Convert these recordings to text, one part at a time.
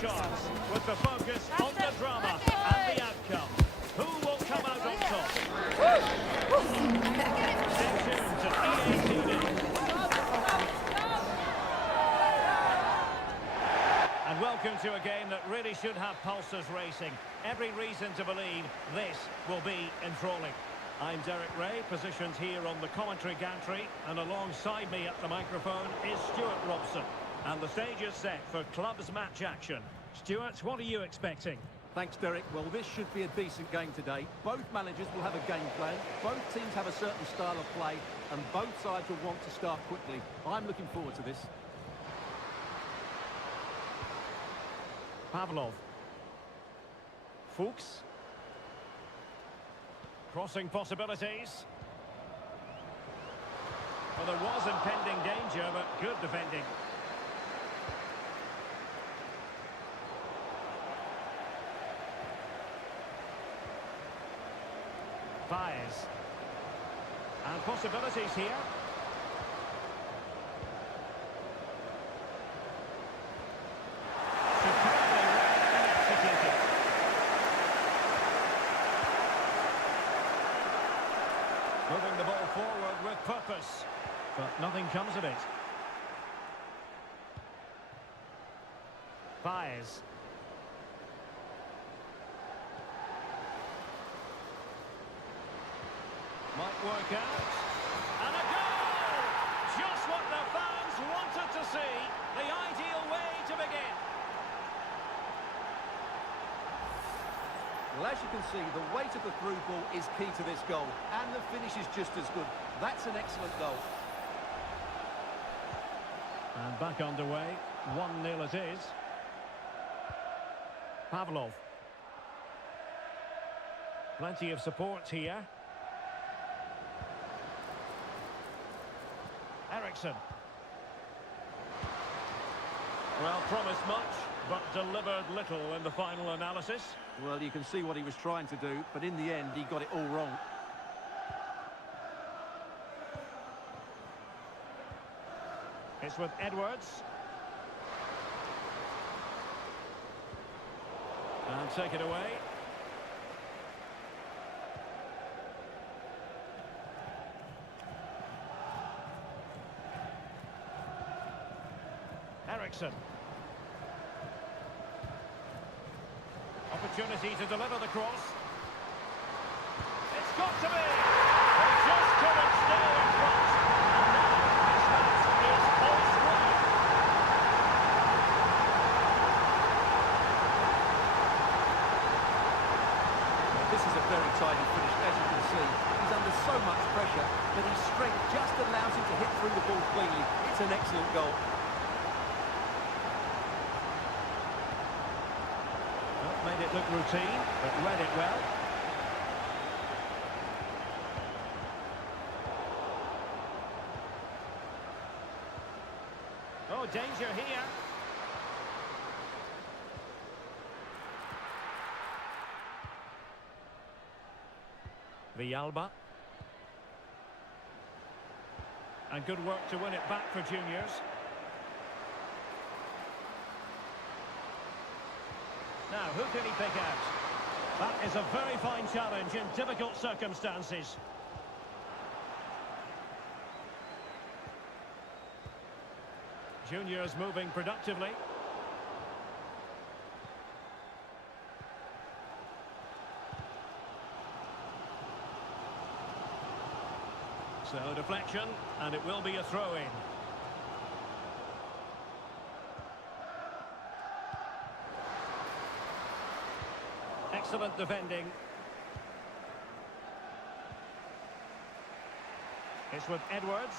chance, with the focus on the drama and the outcome. Who will come out on top? Stay tuned to EA TV. And welcome to a game that really should have pulses racing. Every reason to believe this will be enthralling. I'm Derek Ray, positioned here on the commentary gantry, and alongside me at the microphone is Stuart Robson. And the stage is set for clubs match action. Stuart, what are you expecting? Thanks, Derek. Well, this should be a decent game today. Both managers will have a game plan. Both teams have a certain style of play, and both sides will want to start quickly. I'm looking forward to this. Pavlov. Fuchs. Crossing possibilities. Well, there was impending danger, but good defending. Baez. And possibilities here. Superbly read and executed. Moving the ball forward with purpose, but nothing comes of it. Baez. Might work out. And a goal! Just what the fans wanted to see. The ideal way to begin. Well, as you can see, the weight of the through ball is key to this goal, and the finish is just as good. That's an excellent goal. And back underway. 1-0 it is. Pavlov. Plenty of support here. Eriksson. Well, promised much, but delivered little in the final analysis. Well, you can see what he was trying to do, but in the end, he got it all wrong. It's with Edwards. And take it away. Eriksson. Opportunity to deliver the cross. It's got to be! They just couldn't stay in front. And now this match is all through. Well, this is a very tidy finish, as you can see. He's under so much pressure, but his strength just allows him to hit through the ball cleanly. It's an excellent goal. Made it look routine, but read it well. Oh, danger here. Villalba. And good work to win it back for juniors. Now, who can he pick out? That is a very fine challenge in difficult circumstances. Juniors moving productively. So, deflection, and it will be a throw-in. Excellent defending. It's with Edwards.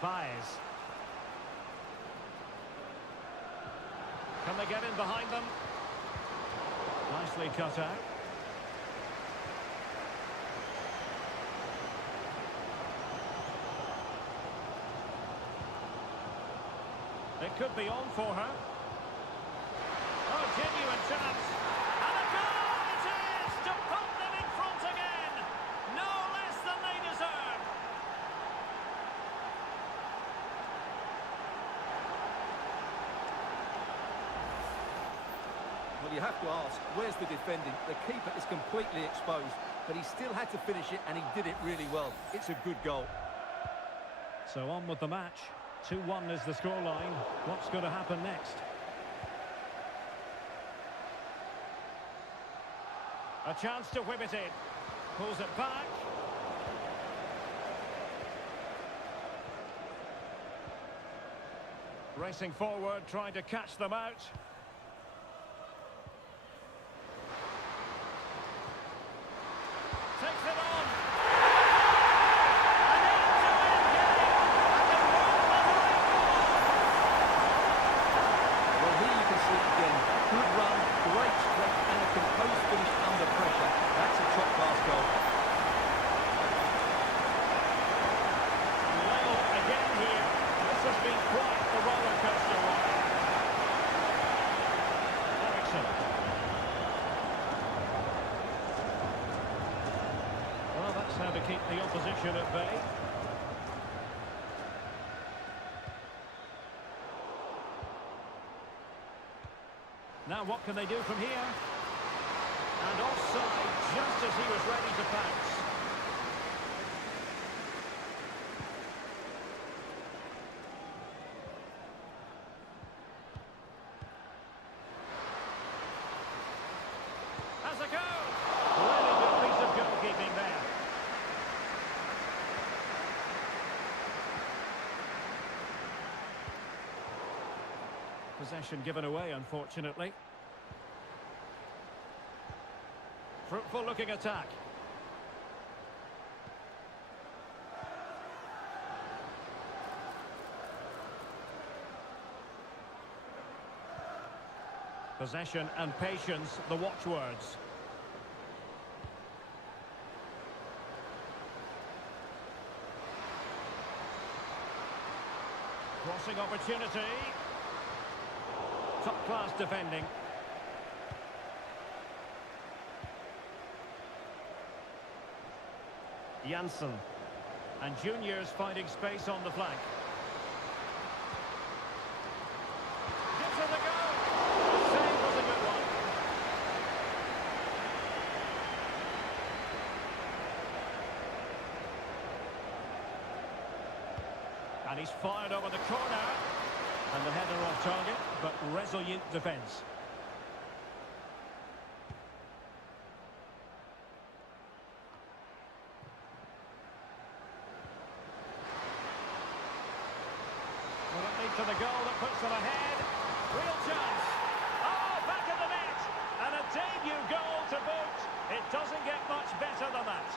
Baez. Can they get in behind them? Nicely cut out. It could be on for her. Oh, genuine chance. And a goal it is to put them in front again. No less than they deserve. Well, you have to ask, where's the defending? The keeper is completely exposed, but he still had to finish it, and he did it really well. It's a good goal. So on with the match. 2-1 is the scoreline. What's going to happen next? A chance to whip it in. Pulls it back. Racing forward, trying to catch them out. Takes it on. An end-to-end game. And the world Well, here you can see it again. Good run, great strength, and a composed finish under pressure. That's a top-class goal. level again here. This has been quite the roller coaster ride. Ericsson. Well, that's how to keep the opposition at bay. Now what can they do from here? And offside just as he was ready to pounce. Has a go! Really good piece of goalkeeping there. Possession given away, unfortunately. Fruitful looking attack. Possession and patience, the watchwords. Crossing opportunity. Top class defending. Janssen. And Junior's finding space on the flank. Gives it a go. The save was a good one. And he's fired over the corner. And the header off target, but resolute defence. Will it lead to the goal that puts them ahead? Real chance. Oh, back of the net. And a debut goal to boot. It doesn't get much better than that.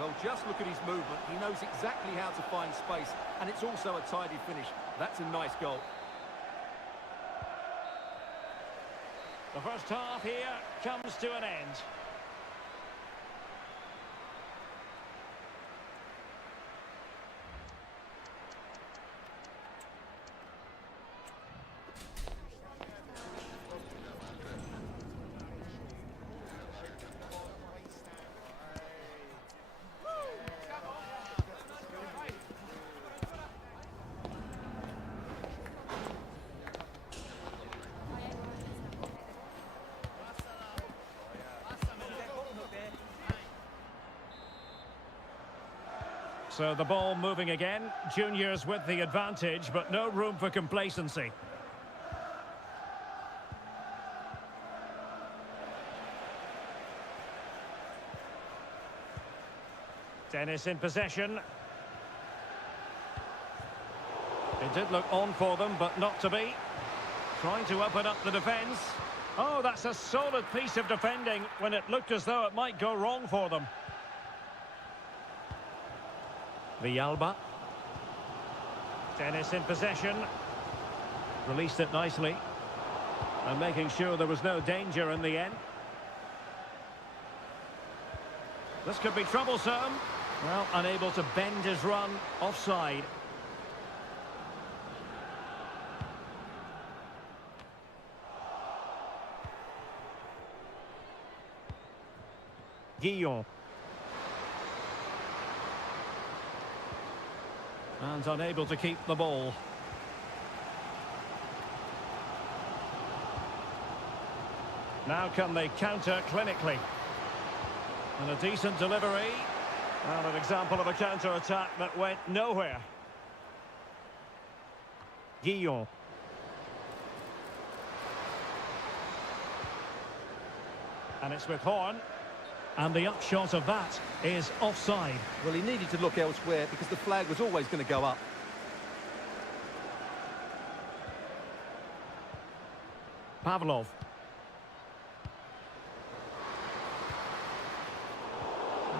Well, just look at his movement. He knows exactly how to find space, and it's also a tidy finish. That's a nice goal. The first half here comes to an end. So the ball moving again. Juniors with the advantage, but no room for complacency. Dennis in possession. It did look on for them, but not to be. Trying to open up the defence. Oh, that's a solid piece of defending when it looked as though it might go wrong for them. Villalba. Dennis in possession. Released it nicely. And making sure there was no danger in the end. This could be troublesome. Well, unable to bend his run. Offside. Guillon. And unable to keep the ball. Now can they counter clinically? And a decent delivery. And an example of a counter-attack that went nowhere. Guillon. And it's with Horn. And the upshot of that is offside. Well, he needed to look elsewhere because the flag was always going to go up. Pavlov.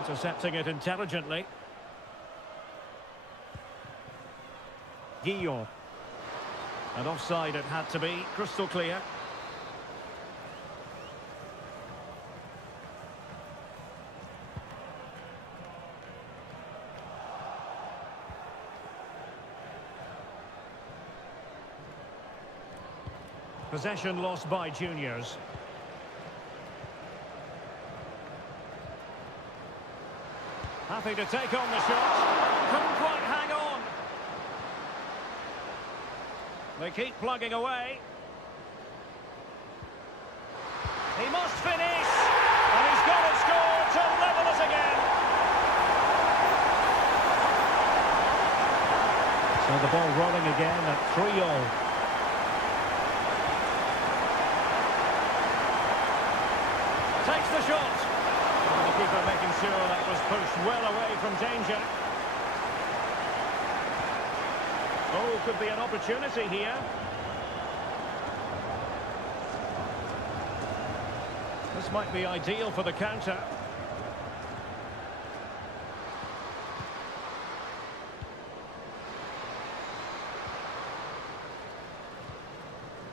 Intercepting it intelligently. Guillon. And offside it had to be, crystal clear. Possession lost by juniors. Happy to take on the shot. Couldn't quite hang on. They keep plugging away. He must finish. And he's got to score to level us again. So the ball rolling again at 3-all. Takes the shot. And the keeper making sure that was pushed well away from danger. Oh, could be an opportunity here. This might be ideal for the counter.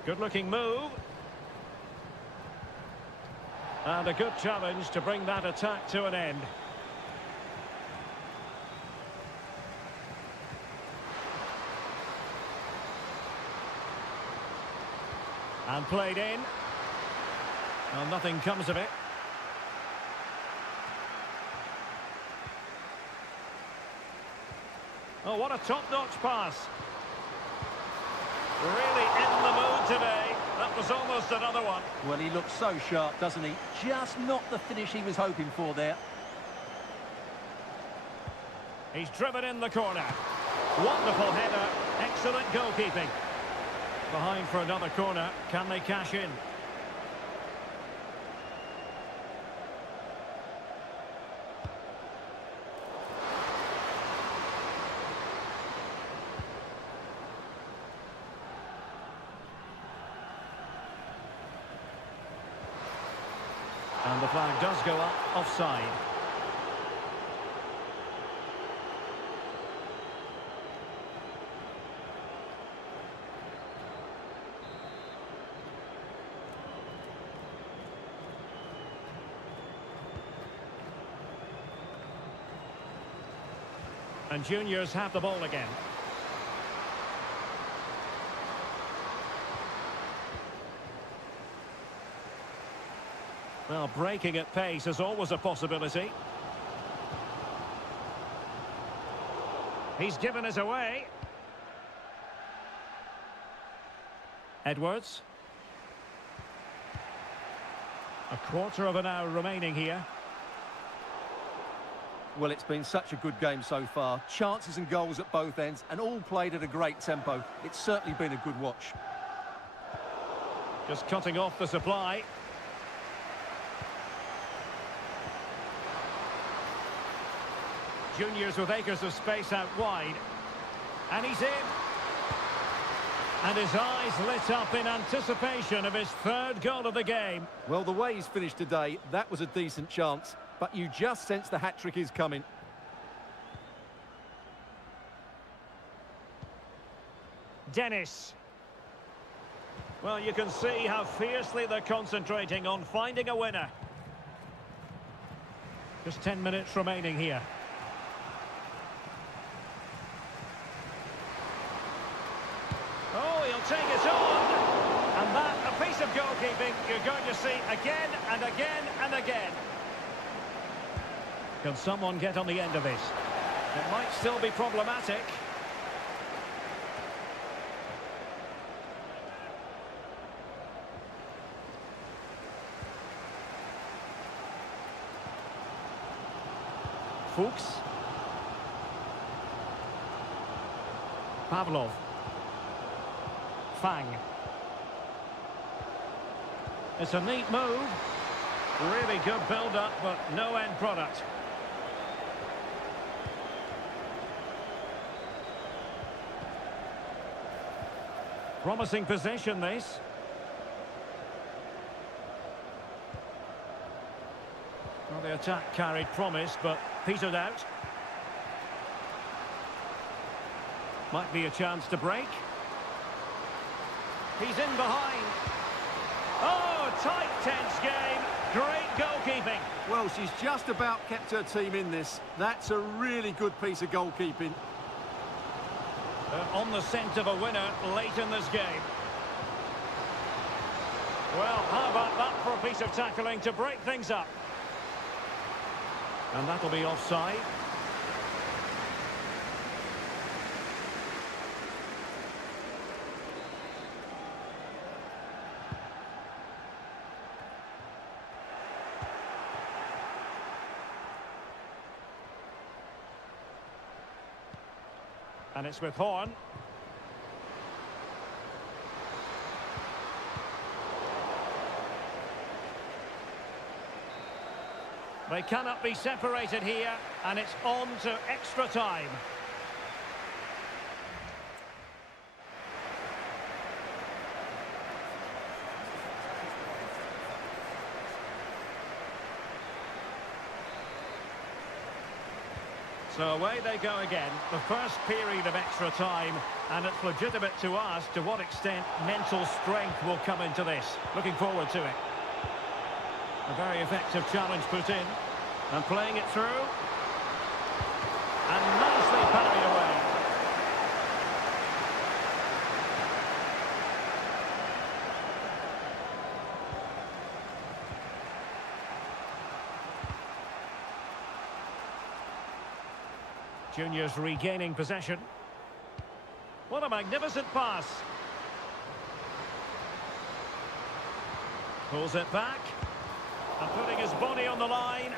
Good-looking move. And a good challenge to bring that attack to an end. And played in. Well, nothing comes of it. Oh, what a top-notch pass. Really in the mood today. That was almost another one. Well, he looks so sharp, doesn't he? Just not the finish he was hoping for there. He's driven in the corner. Wonderful header. Excellent goalkeeping. Behind for another corner. Can they cash in? And the flag does go up, offside. And juniors have the ball again. Well, breaking at pace is always a possibility. He's given us away. Edwards. A quarter of an hour remaining here. Well, it's been such a good game so far. Chances and goals at both ends, and all played at a great tempo. It's certainly been a good watch. Just cutting off the supply. Juniors with acres of space out wide. And he's in. And his eyes lit up in anticipation of his third goal of the game. Well, the way he's finished today, that was a decent chance. But you just sense the hat-trick is coming. Dennis. Well, you can see how fiercely they're concentrating on finding a winner. Just 10 minutes remaining here. Oh, he'll take it on. And that, a piece of goalkeeping you're going to see again and again and again. Can someone get on the end of this? It might still be problematic. Fuchs. Pavlov. Fang. It's a neat move. Really good build-up, but no end product. Promising possession, this. Well, the attack carried promise, but petered out. Might be a chance to break. He's in behind. Oh, tight, tense game. Great goalkeeping. Well, she's just about kept her team in this. That's a really good piece of goalkeeping. On the scent of a winner late in this game. Well, how about that for a piece of tackling to break things up? And that'll be offside. And it's with Horn. They cannot be separated here, and it's on to extra time. So away they go again, the first period of extra time, and it's legitimate to ask to what extent mental strength will come into this. Looking forward to it. A very effective challenge put in, and playing it through, and nicely parried away. Juniors regaining possession. What a magnificent pass. Pulls it back. And putting his body on the line.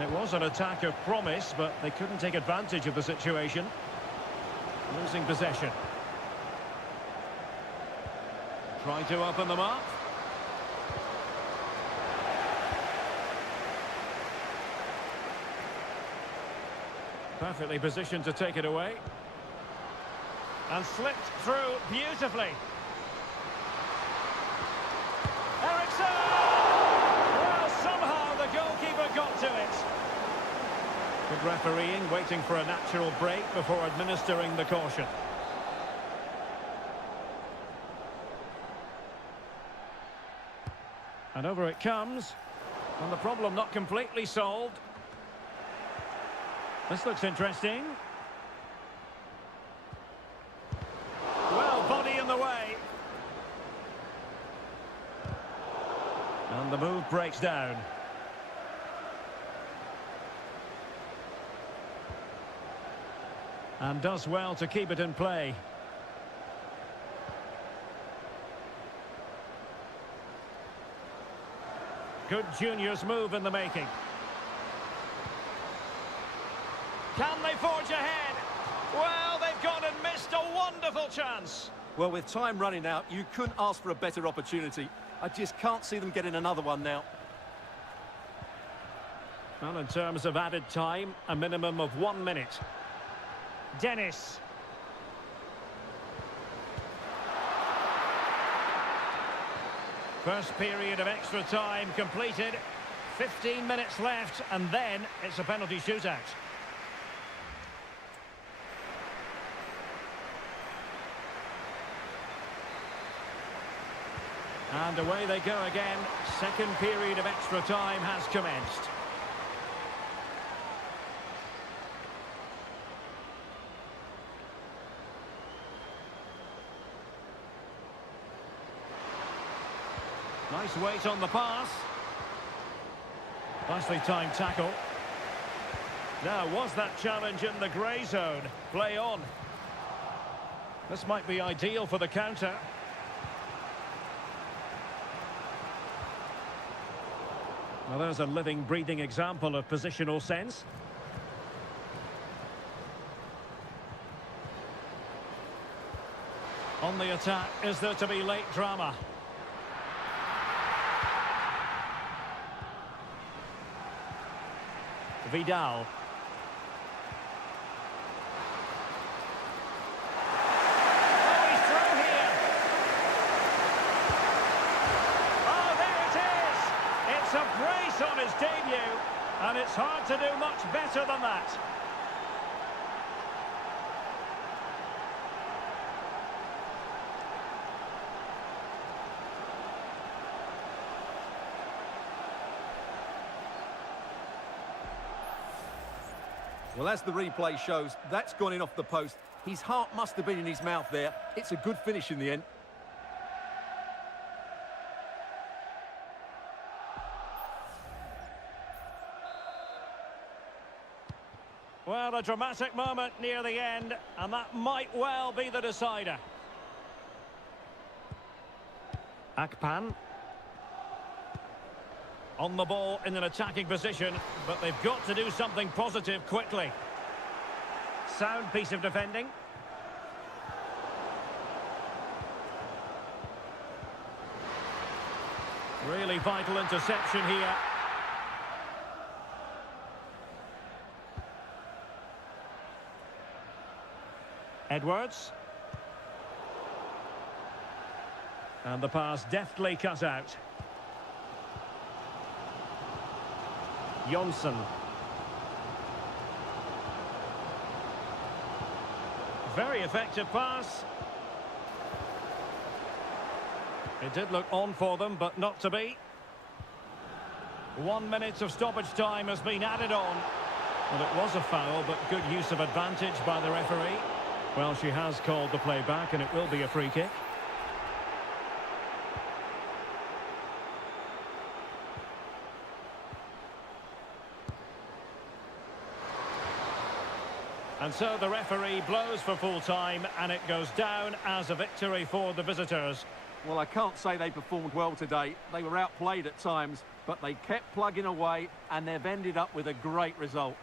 It was an attack of promise, but they couldn't take advantage of the situation. Losing possession. Trying to open them up. Perfectly positioned to take it away. And slipped through beautifully. Eriksson! Well, somehow the goalkeeper got to it. Good refereeing, waiting for a natural break before administering the caution. And over it comes. And the problem not completely solved. This looks interesting. Well, body in the way. And the move breaks down. And does well to keep it in play. Good juniors move in the making. Can they forge ahead? Well, they've gone and missed a wonderful chance. Well, with time running out, you couldn't ask for a better opportunity. I just can't see them getting another one now. Well, in terms of added time, a minimum of 1 minute. Dennis. First period of extra time completed. 15 minutes left, and then it's a penalty shootout. And away they go again. Second period of extra time has commenced. Nice weight on the pass. Nicely timed tackle. Now, was that challenge in the grey zone? Play on. This might be ideal for the counter. Well, there's a living, breathing example of positional sense. On the attack, is there to be late drama? Vidal. Oh, he's through here. Oh, there it is. It's a brace on his debut, and it's hard to do much better than that. Well, as the replay shows, that's gone in off the post. His heart must have been in his mouth there. It's a good finish in the end. Well, a dramatic moment near the end, and that might well be the decider. Akpan. On the ball in an attacking position, but they've got to do something positive quickly. Sound piece of defending. Really vital interception here. Edwards. And the pass deftly cut out. Jonsson. Very effective pass. It did look on for them, but not to be. 1 minute of stoppage time has been added on. Well, it was a foul, but good use of advantage by the referee. Well, she has called the play back, and it will be a free kick. And so the referee blows for full time, and it goes down as a victory for the visitors. Well, I can't say they performed well today. They were outplayed at times, but they kept plugging away, and they've ended up with a great result.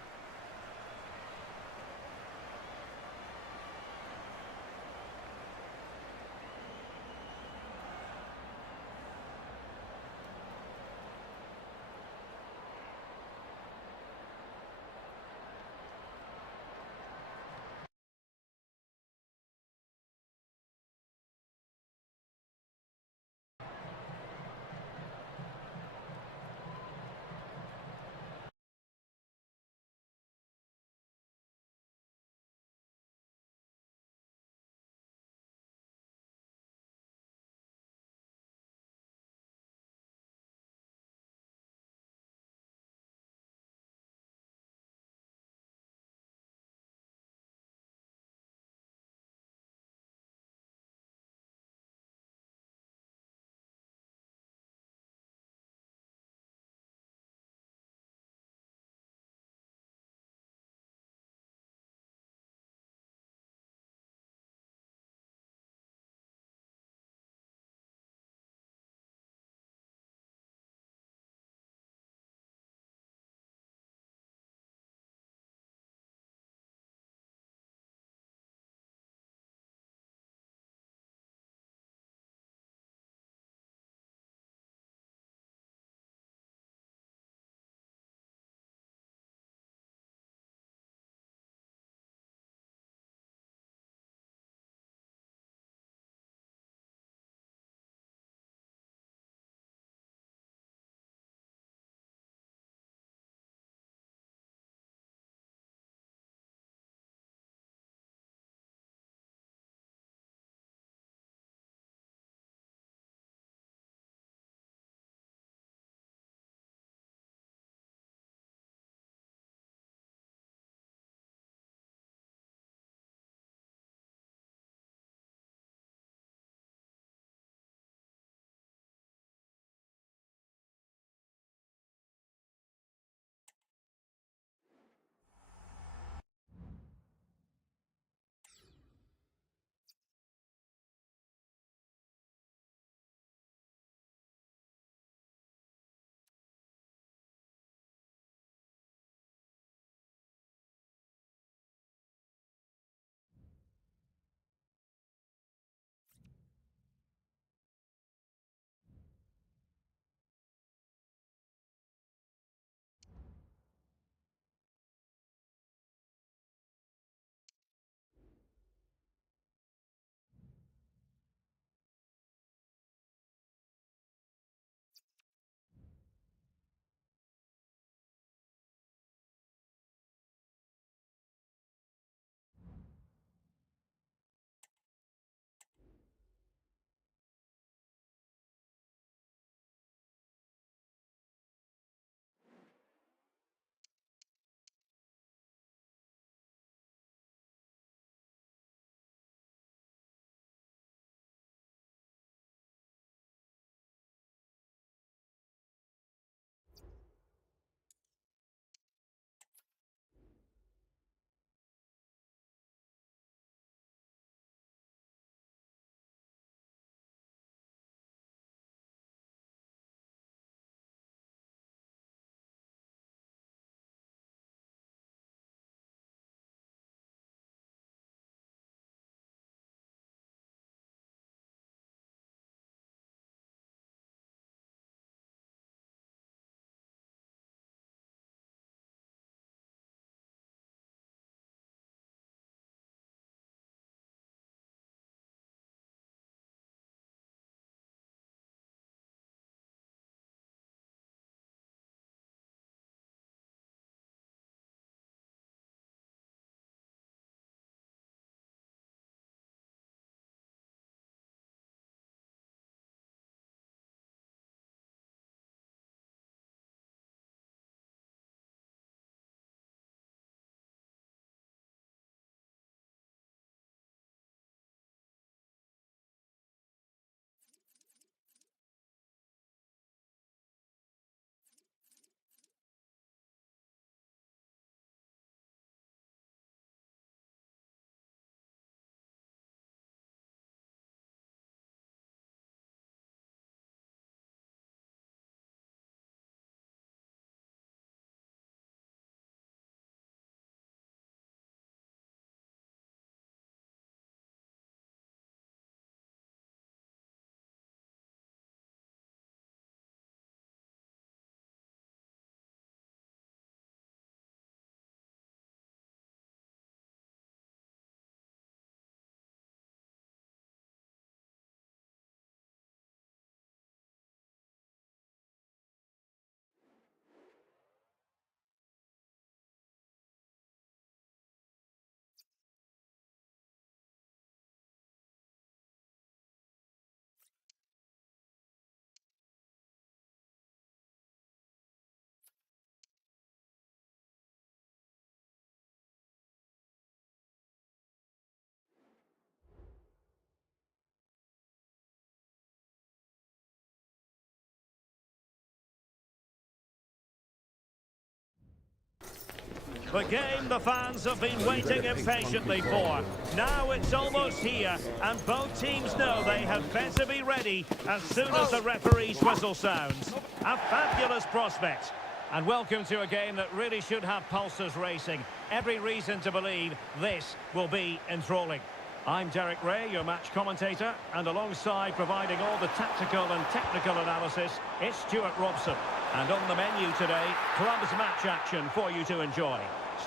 The game the fans have been waiting impatiently for. Now it's almost here, and both teams know they had better be ready as soon as the referee's whistle sounds. A fabulous prospect. And welcome to a game that really should have pulses racing. Every reason to believe this will be enthralling. I'm Derek Ray, your match commentator, and alongside providing all the tactical and technical analysis, it's Stuart Robson. And on the menu today, clubs match action for you to enjoy.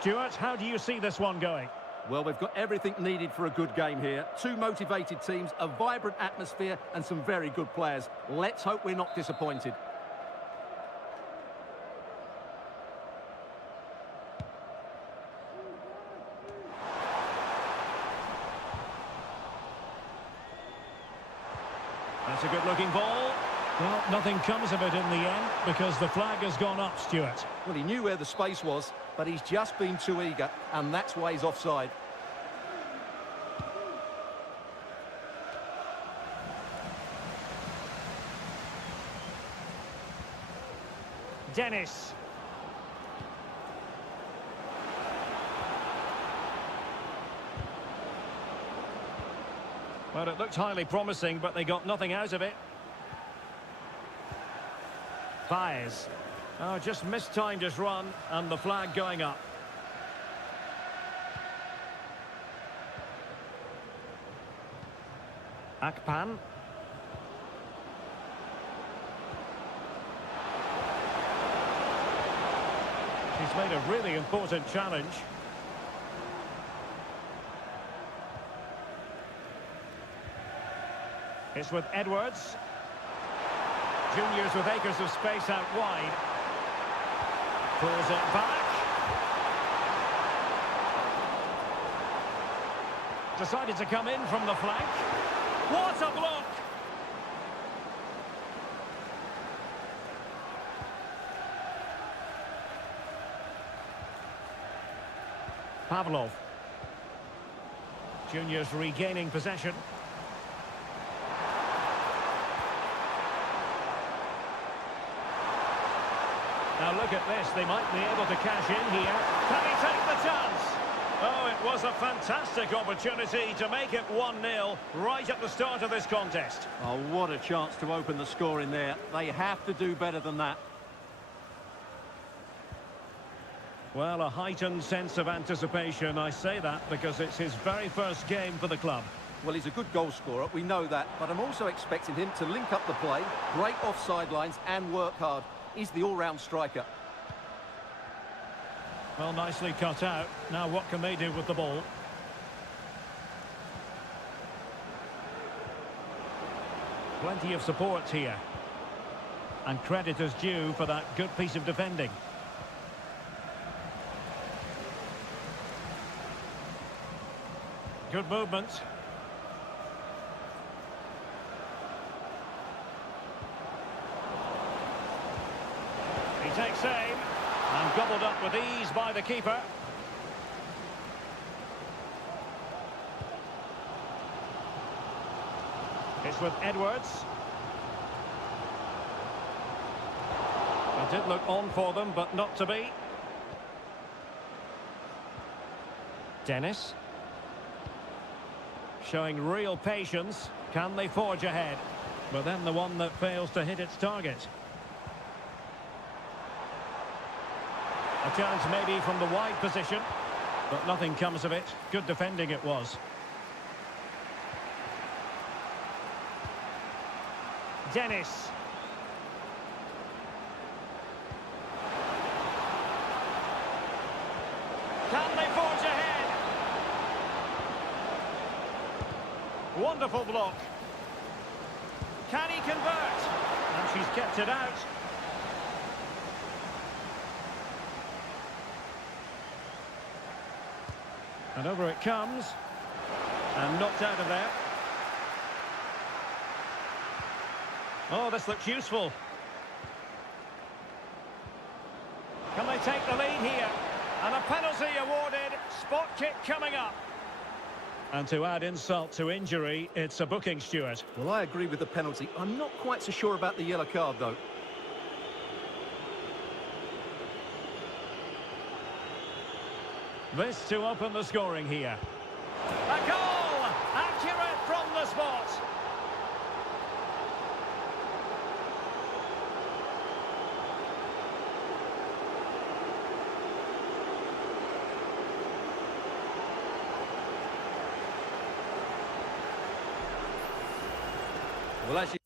Stuart, how do you see this one going? Well, we've got everything needed for a good game here. Two motivated teams, a vibrant atmosphere, and some very good players. Let's hope we're not disappointed. That's a good-looking ball. Well, nothing comes of it in the end because the flag has gone up, Stuart. Well, he knew where the space was, but he's just been too eager, and that's why he's offside. Dennis. Well, it looked highly promising, but they got nothing out of it. Baez. Oh, just mistimed his run, and the flag going up. Akpan. He's made a really important challenge. It's with Edwards. Juniors with acres of space out wide. Pulls it back. Decided to come in from the flank. What a block! Pavlov. Juniors regaining possession. Now look at this, they might be able to cash in here. Can he take the chance? Oh, it was a fantastic opportunity to make it 1-0 right at the start of this contest. Oh, what a chance to open the score in there. They have to do better than that. Well, a heightened sense of anticipation. I say that because it's his very first game for the club. Well, he's a good goal scorer, we know that, but I'm also expecting him to link up the play, break offside lines and work hard. He's the all-round striker. Well, nicely cut out. Now what can they do with the ball? Plenty of support here. And credit is due for that good piece of defending. Good movement. He takes aim and gobbled up with ease by the keeper. It's with Edwards. It did look on for them, but not to be. Dennis. Showing real patience. Can they forge ahead? But then the one that fails to hit its target. A chance maybe from the wide position, but nothing comes of it. Good defending it was. Dennis. Can they forge ahead? Wonderful block. Can he convert? And she's kept it out. And over it comes. And knocked out of there. Oh, this looks useful. Can they take the lead here? And a penalty awarded. Spot kick coming up. And to add insult to injury, it's a booking, Stuart. Well, I agree with the penalty. I'm not quite so sure about the yellow card, though. This to open the scoring here. A goal! Accurate from the spot. Well, actually...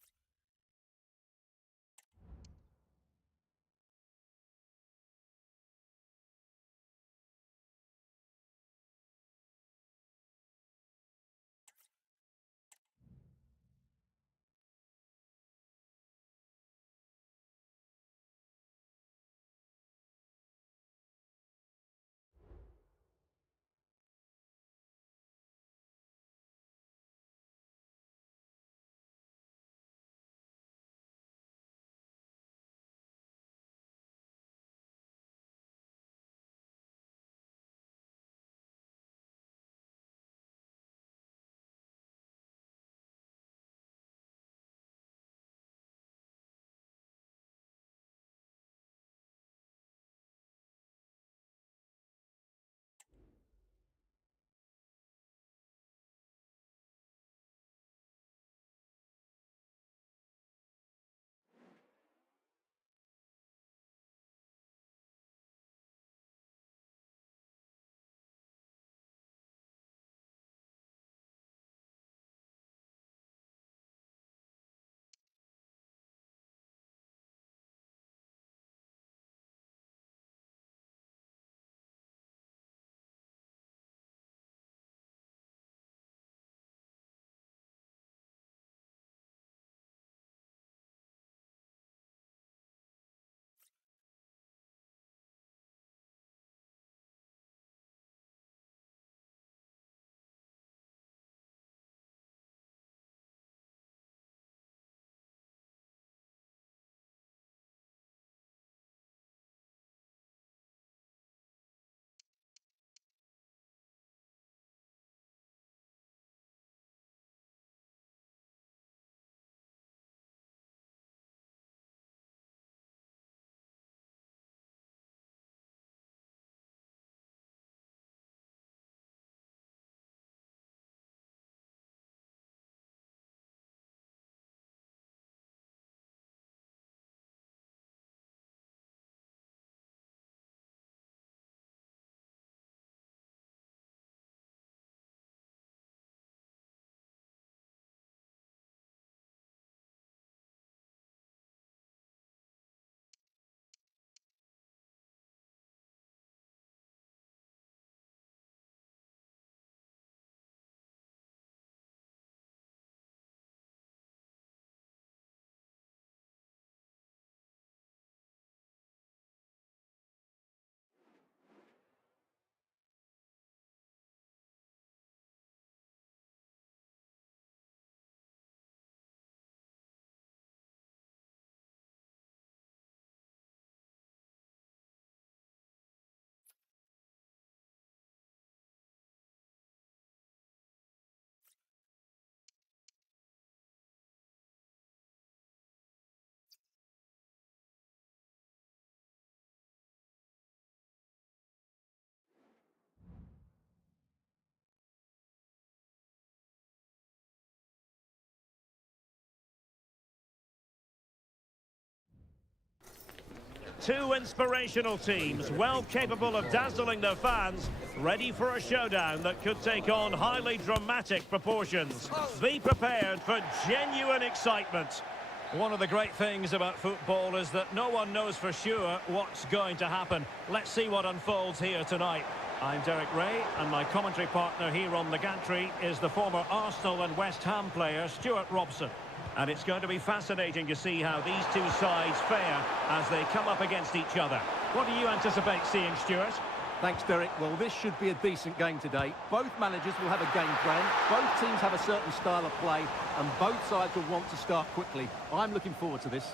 Two inspirational teams, well capable of dazzling their fans, ready for a showdown that could take on highly dramatic proportions. Be prepared for genuine excitement. One of the great things about football is that no one knows for sure what's going to happen. Let's see what unfolds here tonight. I'm Derek Ray, and my commentary partner here on the gantry is the former Arsenal and West Ham player, Stuart Robson. And it's going to be fascinating to see how these two sides fare as they come up against each other. What do you anticipate seeing, Stuart? Thanks, Derek. Well, this should be a decent game today. Both managers will have a game plan. Both teams have a certain style of play, and both sides will want to start quickly. I'm looking forward to this.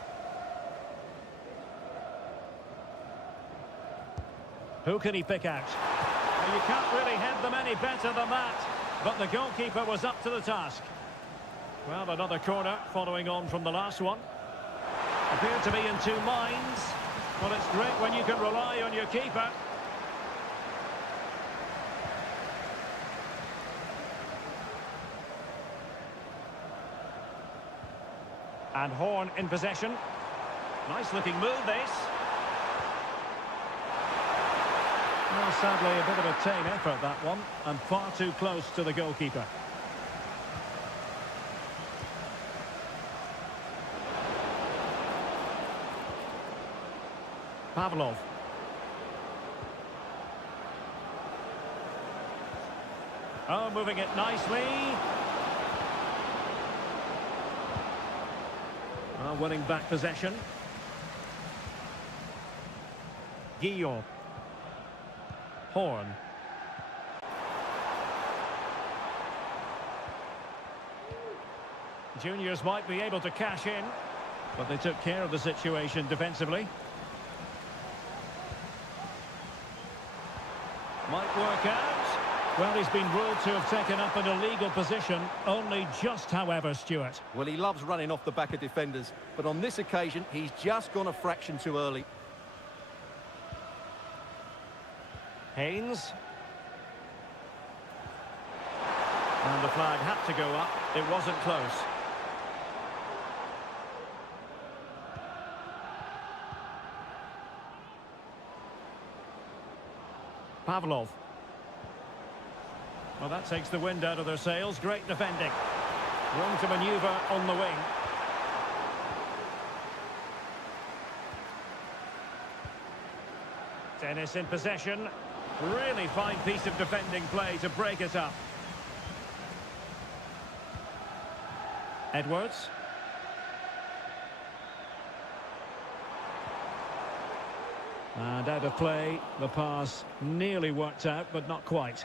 Who can he pick out? Well, you can't really head them any better than that. But the goalkeeper was up to the task. Well, another corner following on from the last one. Appeared to be in two minds. Well, it's great when you can rely on your keeper. And Horn in possession. Nice looking move, this. Well, sadly, a bit of a tame effort, that one, and far too close to the goalkeeper. Pavlov. Oh, moving it nicely. Oh, winning back possession. Guillaume. Horn. Juniors might be able to cash in, but they took care of the situation defensively. Might work out. Well, he's been ruled to have taken up an illegal position. Only just, however, Stuart. Well, he loves running off the back of defenders, but on this occasion, he's just gone a fraction too early. Haynes. And the flag had to go up. It wasn't close. Pavlov. Well, that takes the wind out of their sails. Great defending. Room to manoeuvre on the wing. Dennis in possession. Really fine piece of defending play to break it up. Edwards. And out of play, the pass nearly worked out, but not quite.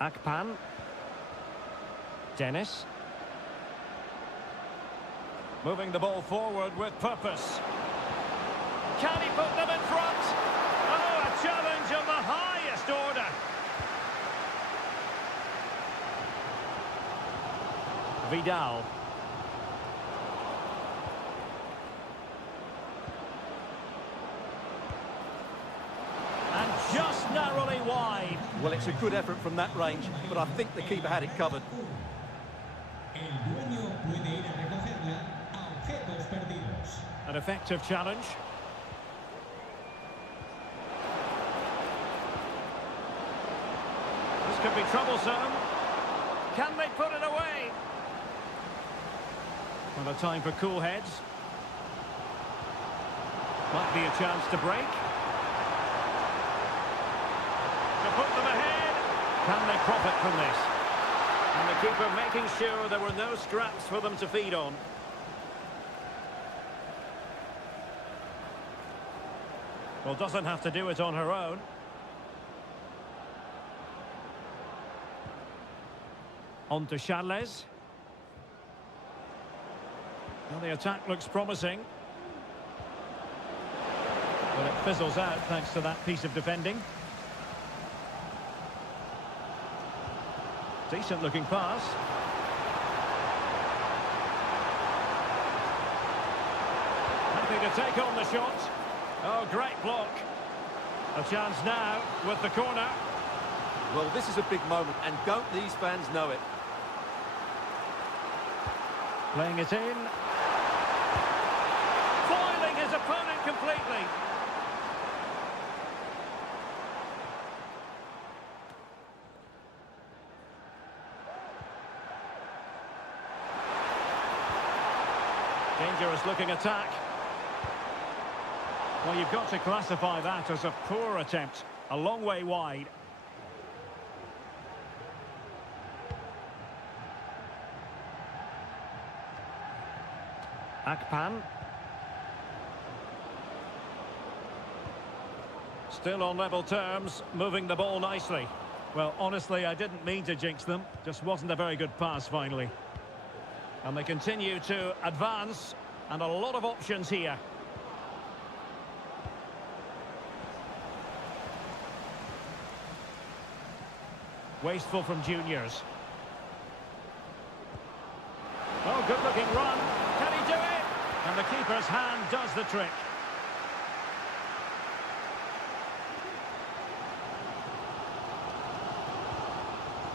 Akpan. Dennis. Moving the ball forward with purpose. Can he put them in front? Oh, a challenge of the highest order. Vidal. And just narrowly wide. Well, it's a good effort from that range, but I think the keeper had it covered. An effective challenge. This could be troublesome. Can they put it away? Well, a time for cool heads. Might be a chance to break. To put them ahead. Can they profit from this? And the keeper making sure there were no scraps for them to feed on. Well, doesn't have to do it on her own. On to Charles. Well, the attack looks promising. But it fizzles out thanks to that piece of defending. Decent looking pass. Happy to take on the shot. Oh, great block. A chance now with the corner. Well, this is a big moment, and don't these fans know it? Playing it in. Foiling his opponent completely. Dangerous looking attack. Well, you've got to classify that as a poor attempt. A long way wide. Akpan. Still on level terms, moving the ball nicely. Well, honestly, I didn't mean to jinx them. Just wasn't a very good pass, finally. And they continue to advance, and a lot of options here. Wasteful from juniors. Oh, good-looking run. Can he do it? And the keeper's hand does the trick.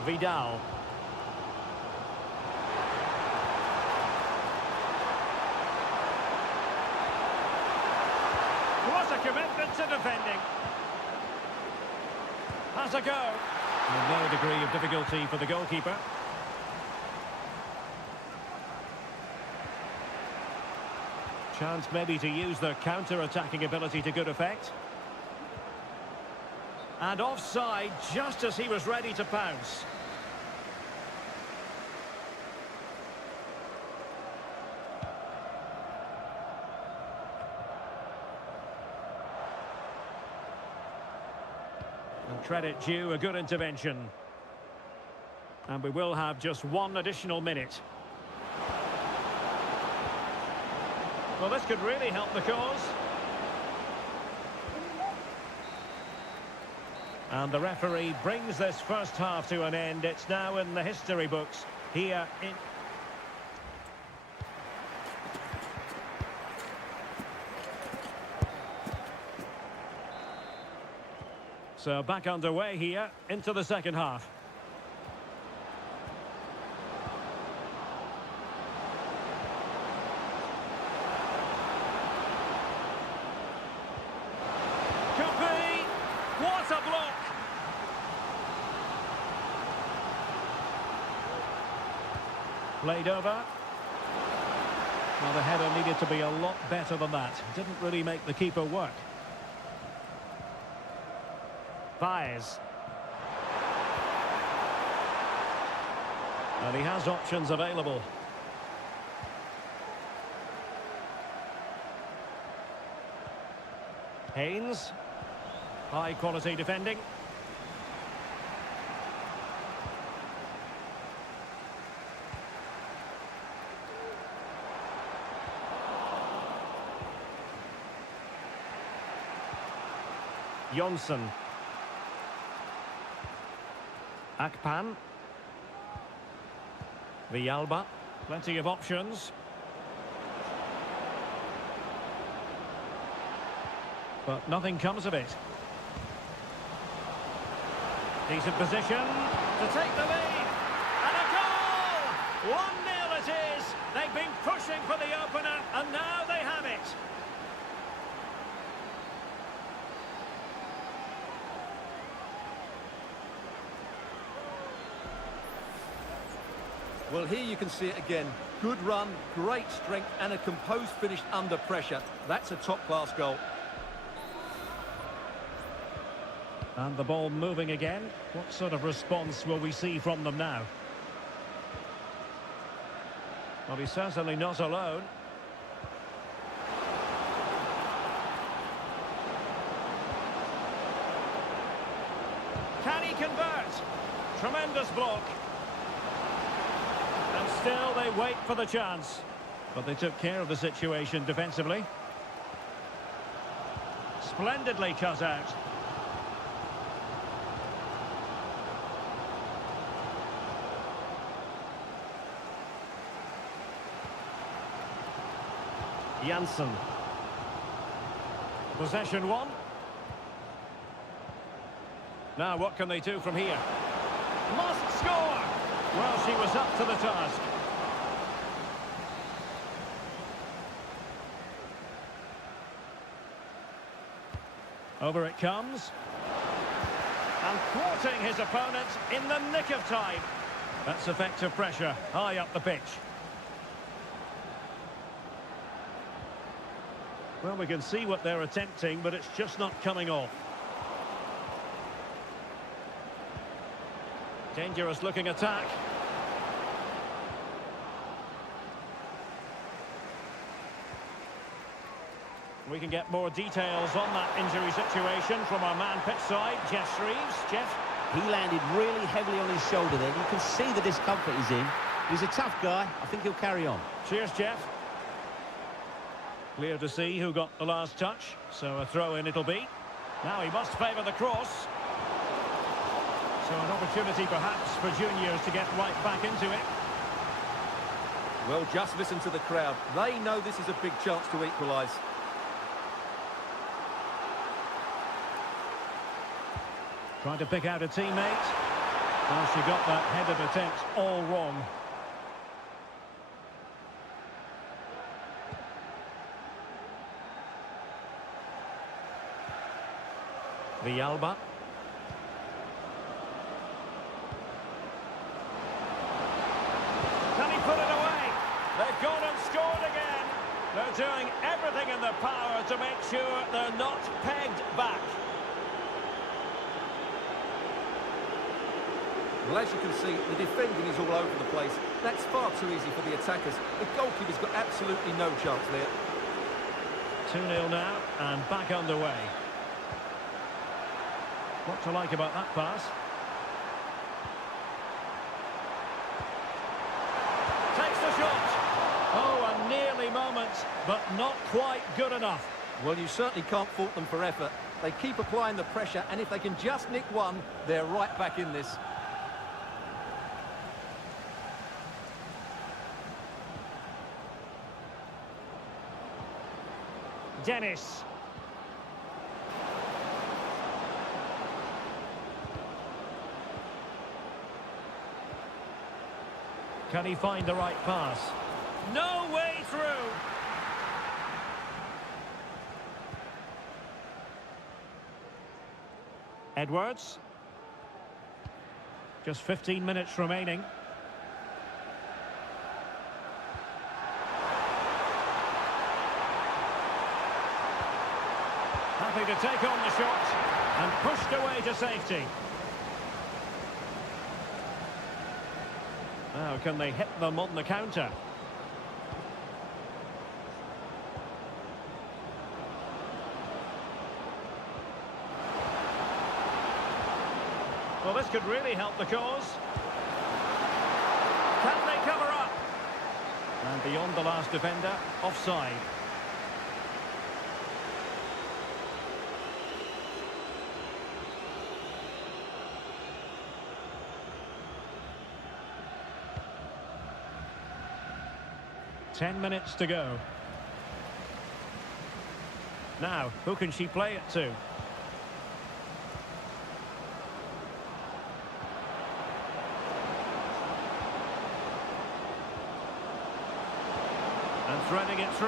Vidal. What a commitment to defending. Has a go. With no degree of difficulty for the goalkeeper. Chance maybe to use their counter-attacking ability to good effect. And offside just as he was ready to pounce. And credit due, a good intervention. And we will have just one additional minute. Well, this could really help the cause. And the referee brings this first half to an end. It's now in the history books here in... So back underway here into the second half. What a block! Played over. Well, the header needed to be a lot better than that. Didn't really make the keeper work. Baez. And he has options available. Haynes. High quality defending. Jonsson. Akpan. Villalba. Plenty of options. But nothing comes of it. Decent position to take the lead. And a goal! 1-0 it is. They've been pushing for the opener, and now they have it. Well, here you can see it again. Good run, great strength, and a composed finish under pressure. That's a top-class goal. And the ball moving again. What sort of response will we see from them now? Well, he's certainly not alone. Can he convert? Tremendous block. And still they wait for the chance. But they took care of the situation defensively. Splendidly cut out. Janssen. Possession one. Now what can they do from here? Must score! Well, she was up to the task. Over it comes. And thwarting his opponent in the nick of time. That's effective pressure high up the pitch. Well, we can see what they're attempting, but it's just not coming off. Dangerous looking attack. We can get more details on that injury situation from our man pitch side, Jeff Shreves. Jeff? He landed really heavily on his shoulder there. You can see the discomfort he's in. He's a tough guy. I think he'll carry on. Cheers, Jeff. Clear to see who got the last touch, so a throw-in it'll be. Now he must favour the cross. So an opportunity perhaps for juniors to get right back into it. Well, just listen to the crowd. They know this is a big chance to equalise. Trying to pick out a teammate. Well, she got that headed attempt all wrong. Villalba. Can he put it away? They've gone and scored again. They're doing everything in their power to make sure they're not pegged back. Well, as you can see, the defending is all over the place. That's far too easy for the attackers. The goalkeeper's got absolutely no chance there. 2-0 now, and back underway. What to like about that pass? Takes the shot. Oh, a nearly moment, but not quite good enough. Well, you certainly can't fault them for effort. They keep applying the pressure, and if they can just nick one, they're right back in this. Dennis. Can he find the right pass? No way through. Edwards. Just 15 minutes remaining. Happy to take on the shot and pushed away to safety. Now, can they hit them on the counter? Well, this could really help the cause. Can they cover up? And beyond the last defender, offside. Ten minutes to go. Now, who can she play it to? And threading it through.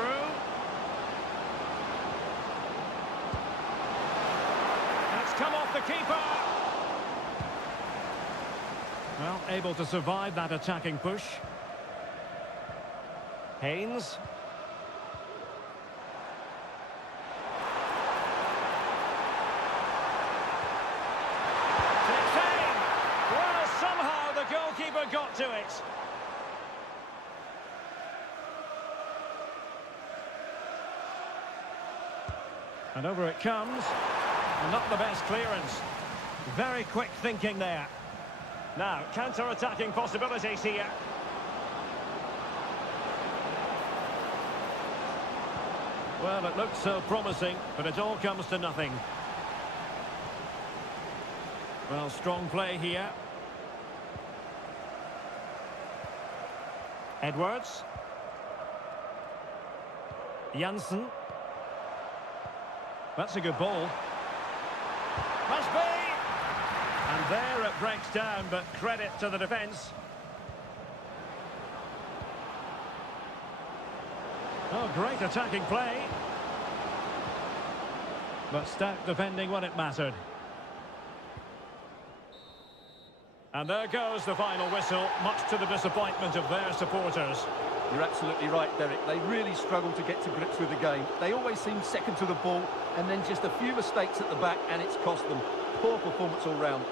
It's come off the keeper. Well, able to survive that attacking push. Haynes. Takes aim. Well, somehow the goalkeeper got to it. And over it comes. And not the best clearance. Very quick thinking there. Now, counter-attacking possibilities here. Well, it looks so promising, but it all comes to nothing. Well, strong play here. Edwards. Janssen. That's a good ball. Must be! And there it breaks down, but credit to the defence. Oh, great attacking play. But stout defending when it mattered. And there goes the final whistle, much to the disappointment of their supporters. You're absolutely right, Derek. They really struggle to get to grips with the game. They always seem second to the ball, and then just a few mistakes at the back, and it's cost them. Poor performance all round.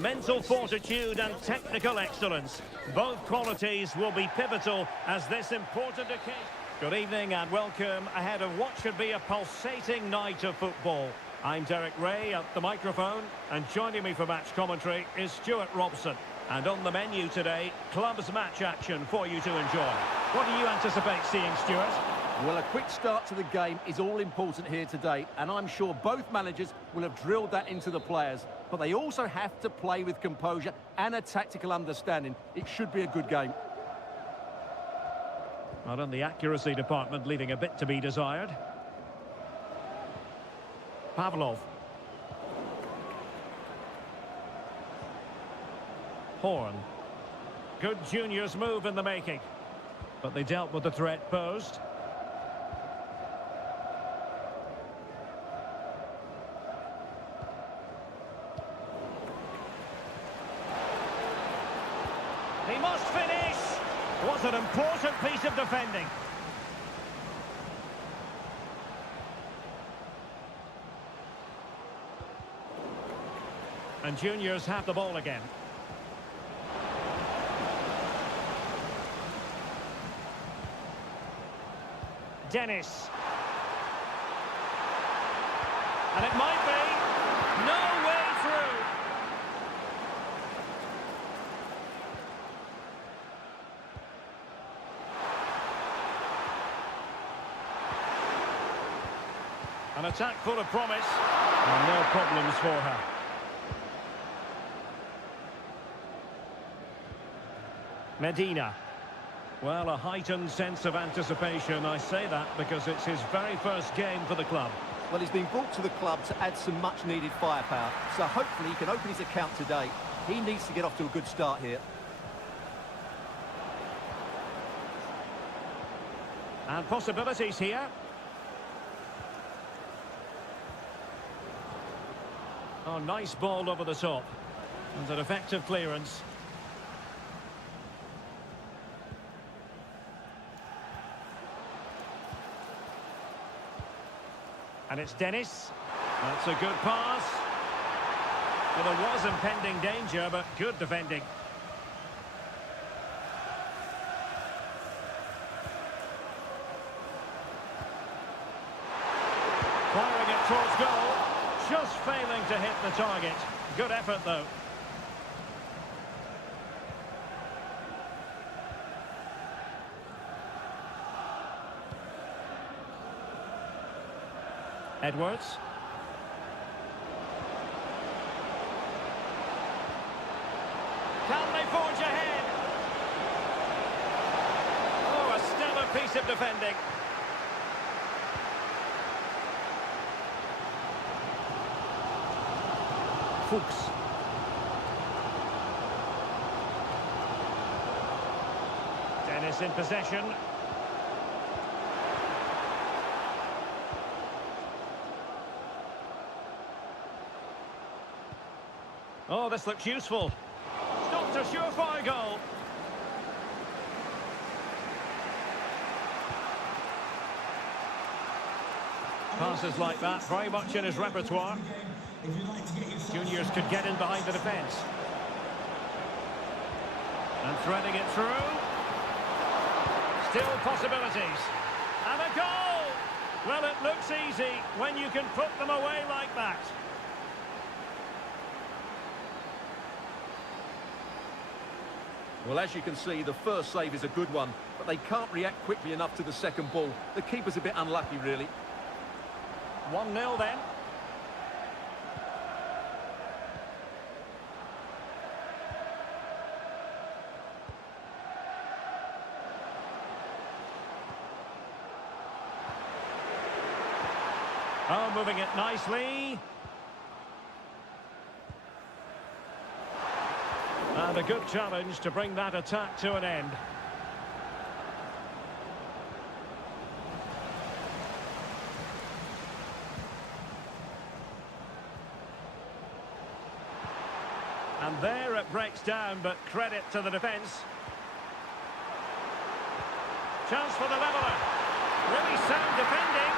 Mental fortitude and technical excellence. Both qualities will be pivotal as this important occasion. Good evening and welcome ahead of what should be a pulsating night of football. I'm Derek Ray at the microphone, and joining me for match commentary is Stuart Robson. And on the menu today, clubs match action for you to enjoy. What do you anticipate seeing, Stuart? Well, a quick start to the game is all important here today, and I'm sure both managers will have drilled that into the players. But they also have to play with composure and a tactical understanding. It should be a good game. Not in the accuracy department, leaving a bit to be desired. Pavlov. Horn. Good juniors move in the making. But they dealt with the threat posed. He must finish! What an important piece of defending. And juniors have the ball again. Dennis. And it might be. No way through. An attack full of promise. And no problems for her. Medina. Well, a heightened sense of anticipation. I say that because it's his very first game for the club. Well, he's been brought to the club to add some much-needed firepower, so hopefully he can open his account today. He needs to get off to a good start here. And possibilities here. Oh, nice ball over the top. And an effective clearance. And it's Dennis. That's a good pass. Well, there was impending danger, but good defending. Firing it towards goal. Just failing to hit the target. Good effort, though. Edwards. Can they forge ahead? Oh, a stellar piece of defending. Fuchs. Dennis in possession. Oh, this looks useful. Stopped a surefire goal. Passes like that, very much in his repertoire. Juniors could get in behind the defence. And threading it through. Still possibilities. And a goal! Well, it looks easy when you can put them away like that. Well, as you can see, the first save is a good one, but they can't react quickly enough to the second ball. The keeper's a bit unlucky, really. 1-0 then. Oh, moving it nicely. And a good challenge to bring that attack to an end. And there it breaks down, but credit to the defence. Chance for the leveller. Really sound defending.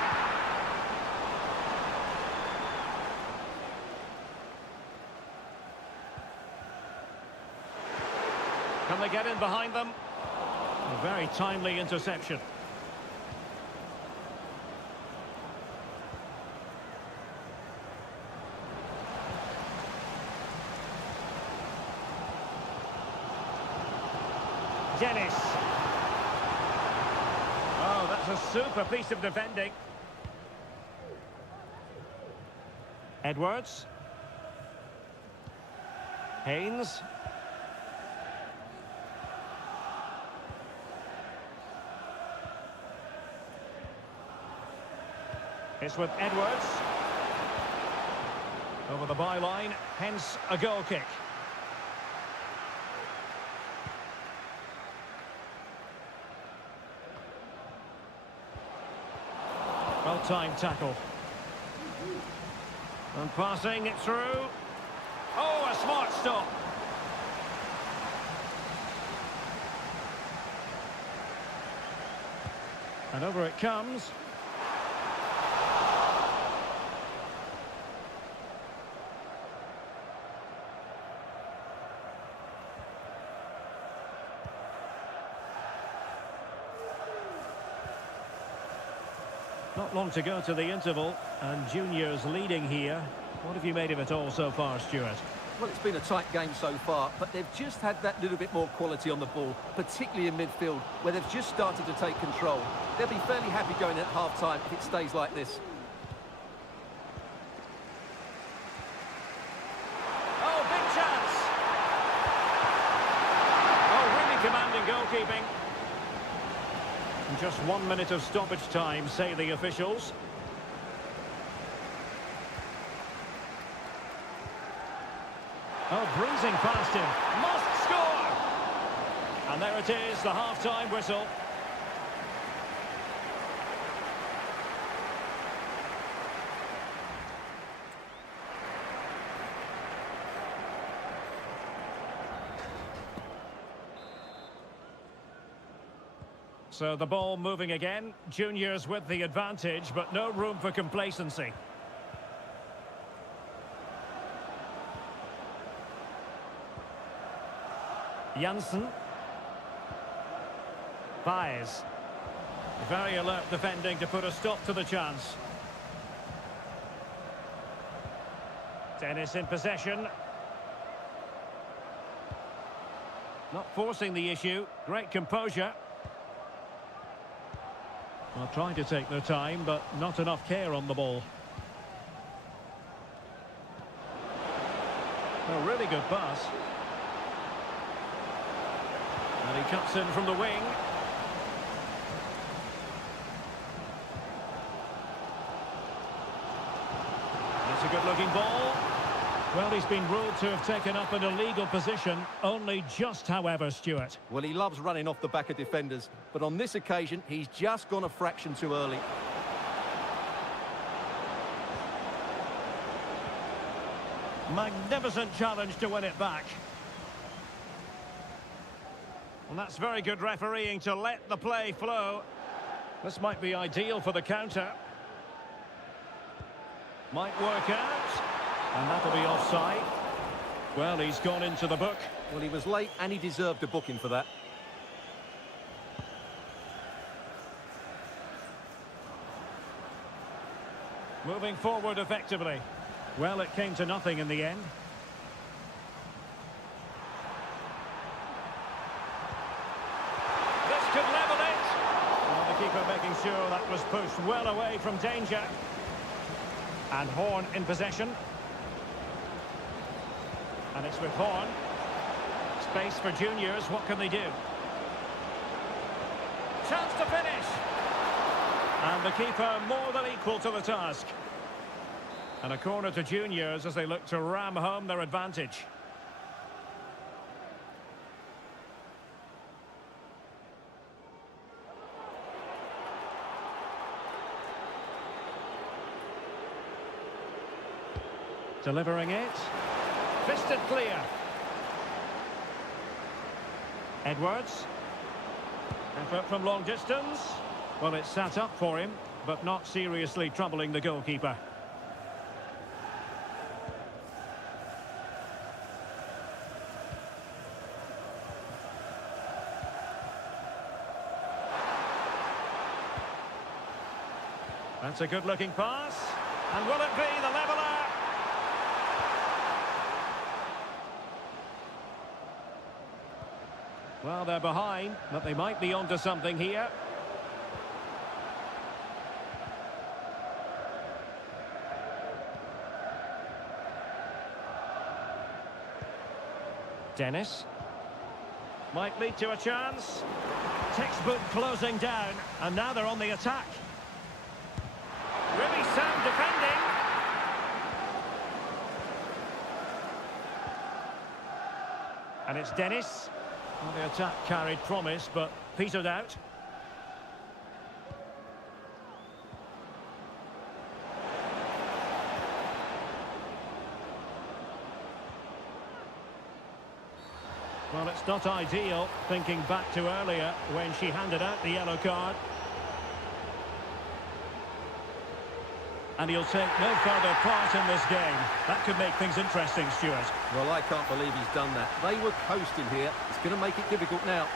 they get in behind them? A very timely interception. Dennis. Oh, that's a super piece of defending. Edwards. Haynes. It's with Edwards. Over the byline, hence a goal kick. Well-timed tackle. And passing it through. Oh, a smart stop. And over it comes. Not long to go to the interval, and Junior's leading here. What have you made of it all so far, Stuart? Well, it's been a tight game so far, but they've just had that little bit more quality on the ball, particularly in midfield, where they've just started to take control. They'll be fairly happy going at half-time if it stays like this. Oh, big chance! Oh, really commanding goalkeeping. And just 1 minute of stoppage time, say the officials. Oh, breezing past him. Must score! And there it is, the half-time whistle. So the ball moving again. Juniors with the advantage, but no room for complacency. Janssen. Baez. Very alert defending to put a stop to the chance. Dennis in possession. Not forcing the issue. Great composure. Well, trying to take their time, but not enough care on the ball. A really good pass. And he cuts in from the wing. It's a good-looking ball. Well, he's been ruled to have taken up an illegal position, only just, however, Stuart. Well, he loves running off the back of defenders, but on this occasion, he's just gone a fraction too early. Magnificent challenge to win it back. And that's very good refereeing to let the play flow. This might be ideal for the counter. Might work out. And that'll be offside. Well, he's gone into the book. Well, he was late and he deserved a booking for that. Moving forward effectively. Well, it came to nothing in the end. This could level it. Well, the keeper making sure that was pushed well away from danger. And Horn in possession. And it's with Horn. Space for Juniors, what can they do? Chance to finish! And the keeper more than equal to the task. And a corner to Juniors as they look to ram home their advantage. Delivering it. Fisted clear. Edwards. Effort from long distance. Well, it's sat up for him, but not seriously troubling the goalkeeper. That's a good-looking pass. And will it be the leveller? Well, they're behind, but they might be onto something here. Dennis. Might lead to a chance. Textbook closing down, and now they're on the attack. Really sound defending. And it's Dennis. Well, the attack carried promise, but petered out. Well, it's not ideal, thinking back to earlier when she handed out the yellow card. And he'll take no further part in this game. That could make things interesting, Stuart. Well, I can't believe he's done that. They were coasting here. It's going to make it difficult now.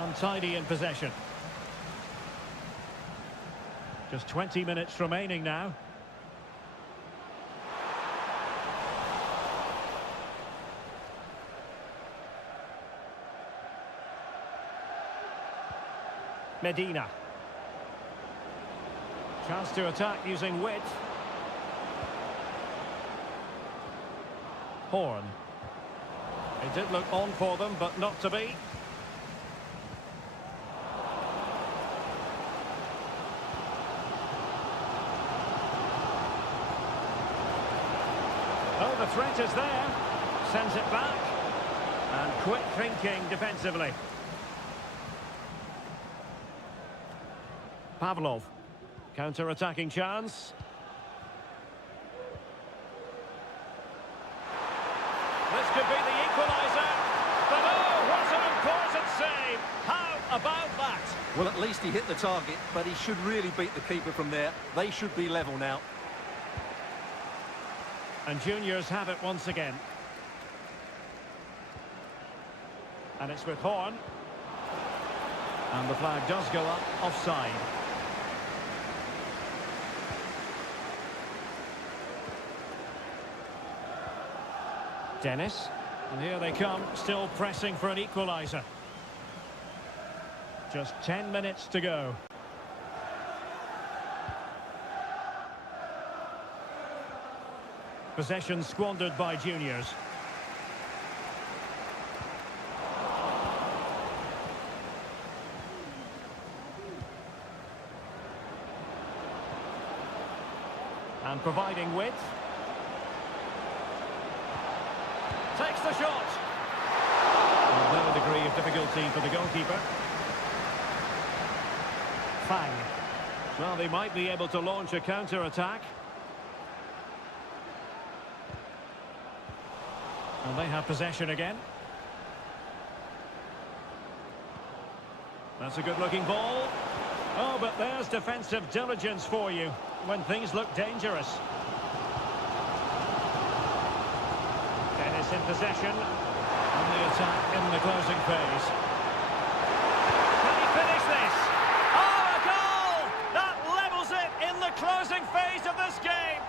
Untidy in possession. Just 20 minutes remaining now. Medina. Chance to attack using width. Horn. It did look on for them, but not to be. Oh, the threat is there. Sends it back. And quick thinking defensively. Pavlov. Counter-attacking chance. This could be the equaliser. But oh, what an important save. How about that? Well, at least he hit the target, but he should really beat the keeper from there. They should be level now. And juniors have it once again. And it's with Horn. And the flag does go up offside. Dennis. And here they come, still pressing for an equaliser. Just 10 minutes to go. Possession squandered by juniors. And providing width. Takes the shot. Well, no degree of difficulty for the goalkeeper. Fang. Well, they might be able to launch a counter-attack. And they have possession again. That's a good-looking ball. Oh, but there's defensive diligence for you when things look dangerous. Dennis in possession. On the attack in the closing phase. Can he finish this? Oh, a goal! That levels it in the closing phase of this game.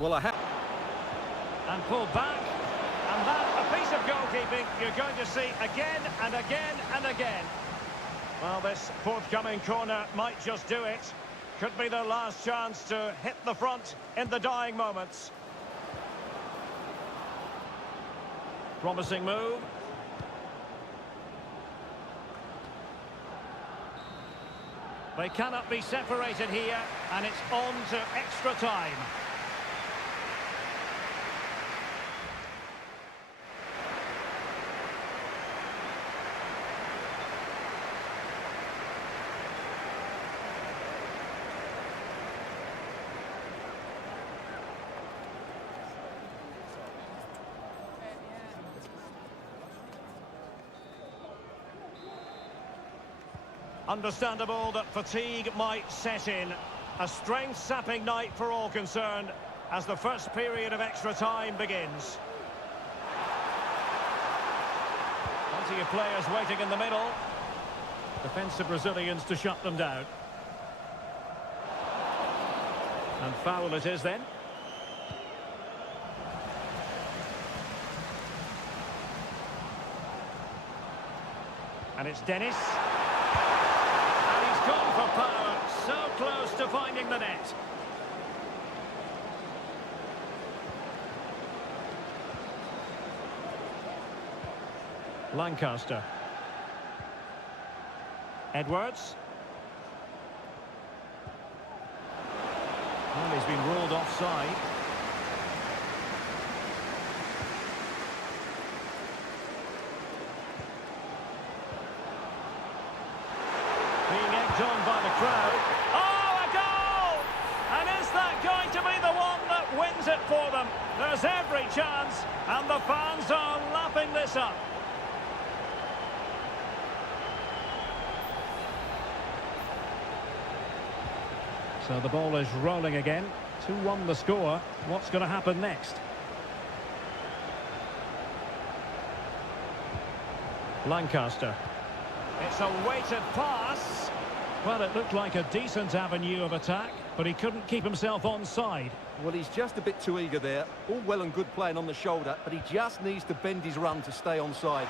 Well, I have... And pulled back. And that, a piece of goalkeeping you're going to see again and again and again. Well, this forthcoming corner might just do it. Could be their last chance to hit the front in the dying moments. Promising move. They cannot be separated here, and it's on to extra time. Understandable that fatigue might set in. A strength-sapping night for all concerned as the first period of extra time begins. Plenty of players waiting in the middle. Defensive Brazilians to shut them down. And foul it is then. And it's Dennis. And he's gone for power. So close to finding the net. Lancaster. Edwards. Well, he's been ruled offside. Being egged on by the crowd. Oh, a goal! And is that going to be the one that wins it for them? There's every chance, and the fans are lapping this up. So the ball is rolling again. 2-1 the score. What's going to happen next? Lancaster. It's a weighted pass. Well, it looked like a decent avenue of attack, but he couldn't keep himself onside. Well, he's just a bit too eager there. All well and good playing on the shoulder, but he just needs to bend his run to stay onside.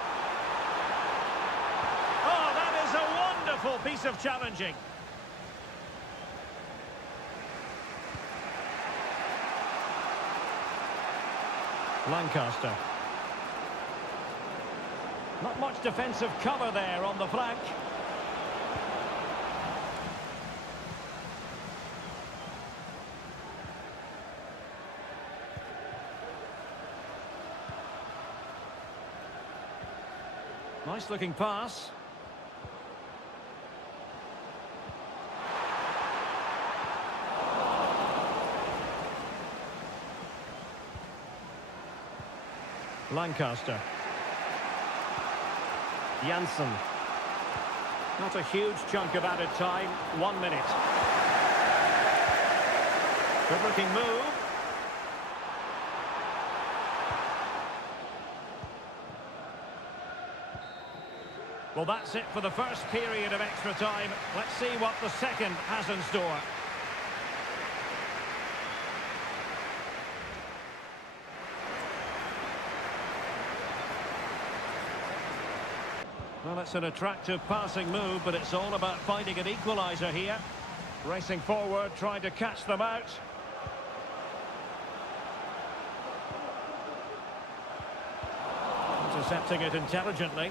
Oh, that is a wonderful piece of challenging. Lancaster. Not much defensive cover there on the flank. Nice looking pass. Lancaster. Janssen. Not a huge chunk of added time. 1 minute. Good looking move. Well, that's it for the first period of extra time. Let's see what the second has in store. Well, it's an attractive passing move, but it's all about finding an equaliser here. Racing forward, trying to catch them out. Intercepting it intelligently.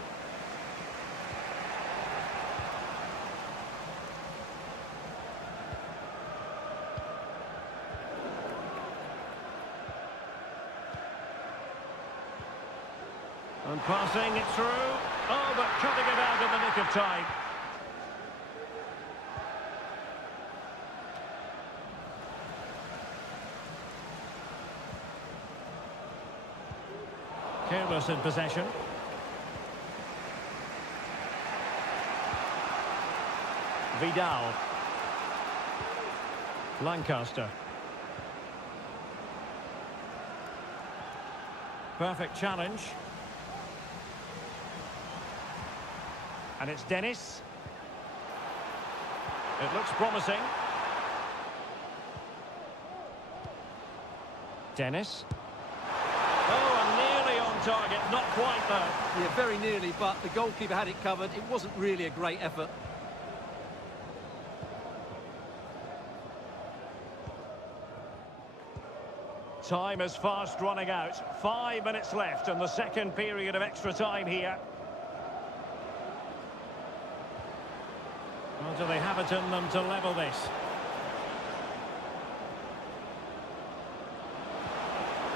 And passing it through. Oh, but cutting it out in the nick of time. Careless in possession. Vidal. Lancaster. Perfect challenge. And it's Dennis. It looks promising. Dennis. Oh, and nearly on target. Not quite, though. Yeah, very nearly, but the goalkeeper had it covered. It wasn't really a great effort. Time is fast running out. 5 minutes left in the second period of extra time here. Well, do they have it in them to level this?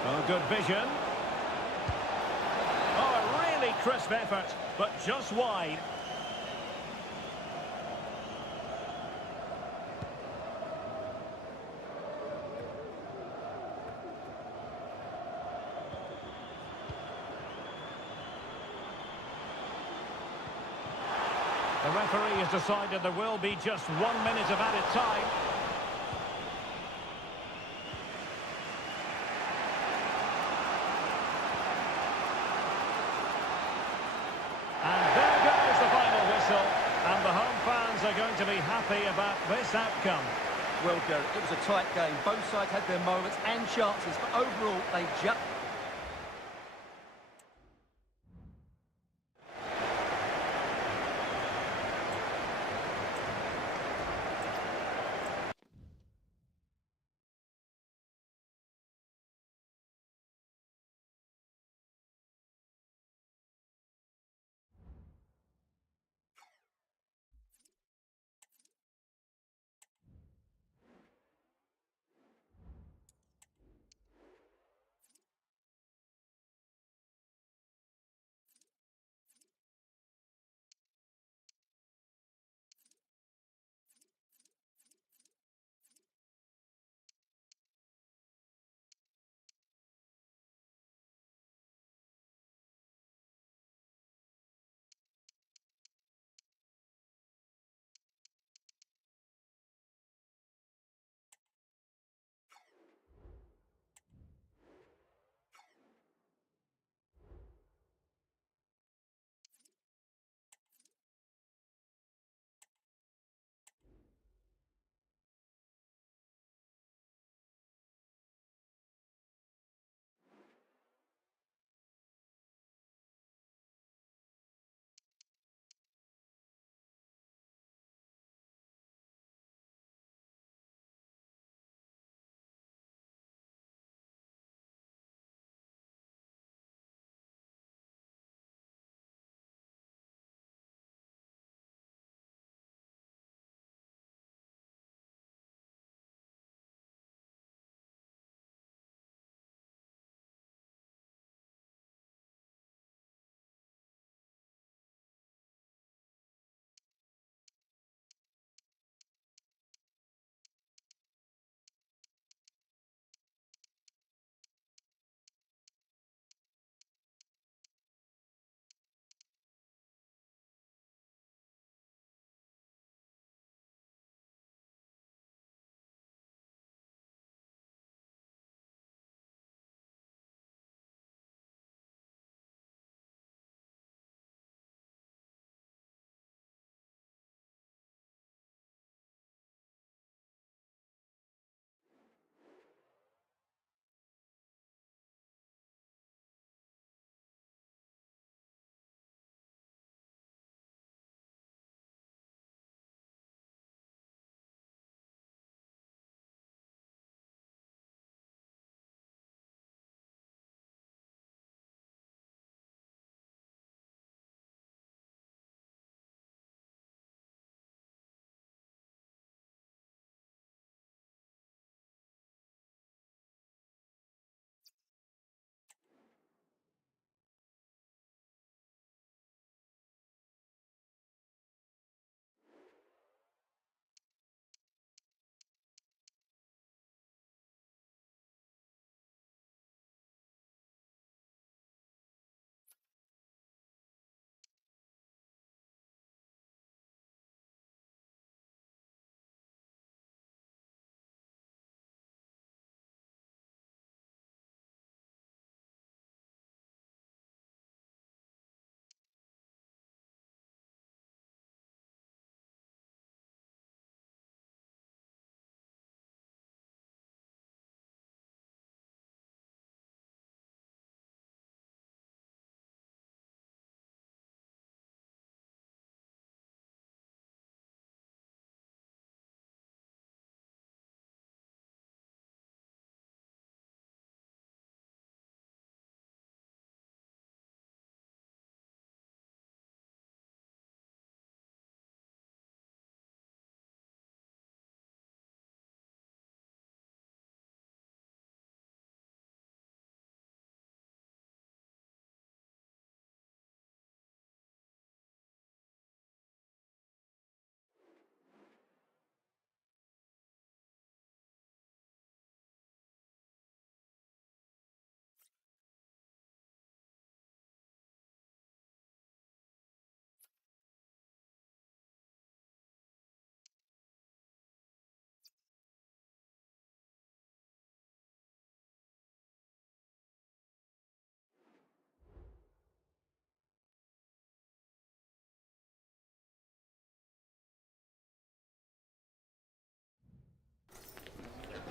Oh, good vision. Oh, a really crisp effort, but just wide. The referee has decided there will be just 1 minute of added time. And there goes the final whistle. And the home fans are going to be happy about this outcome. Well, Derek, it was a tight game. Both sides had their moments and chances, but overall, they just...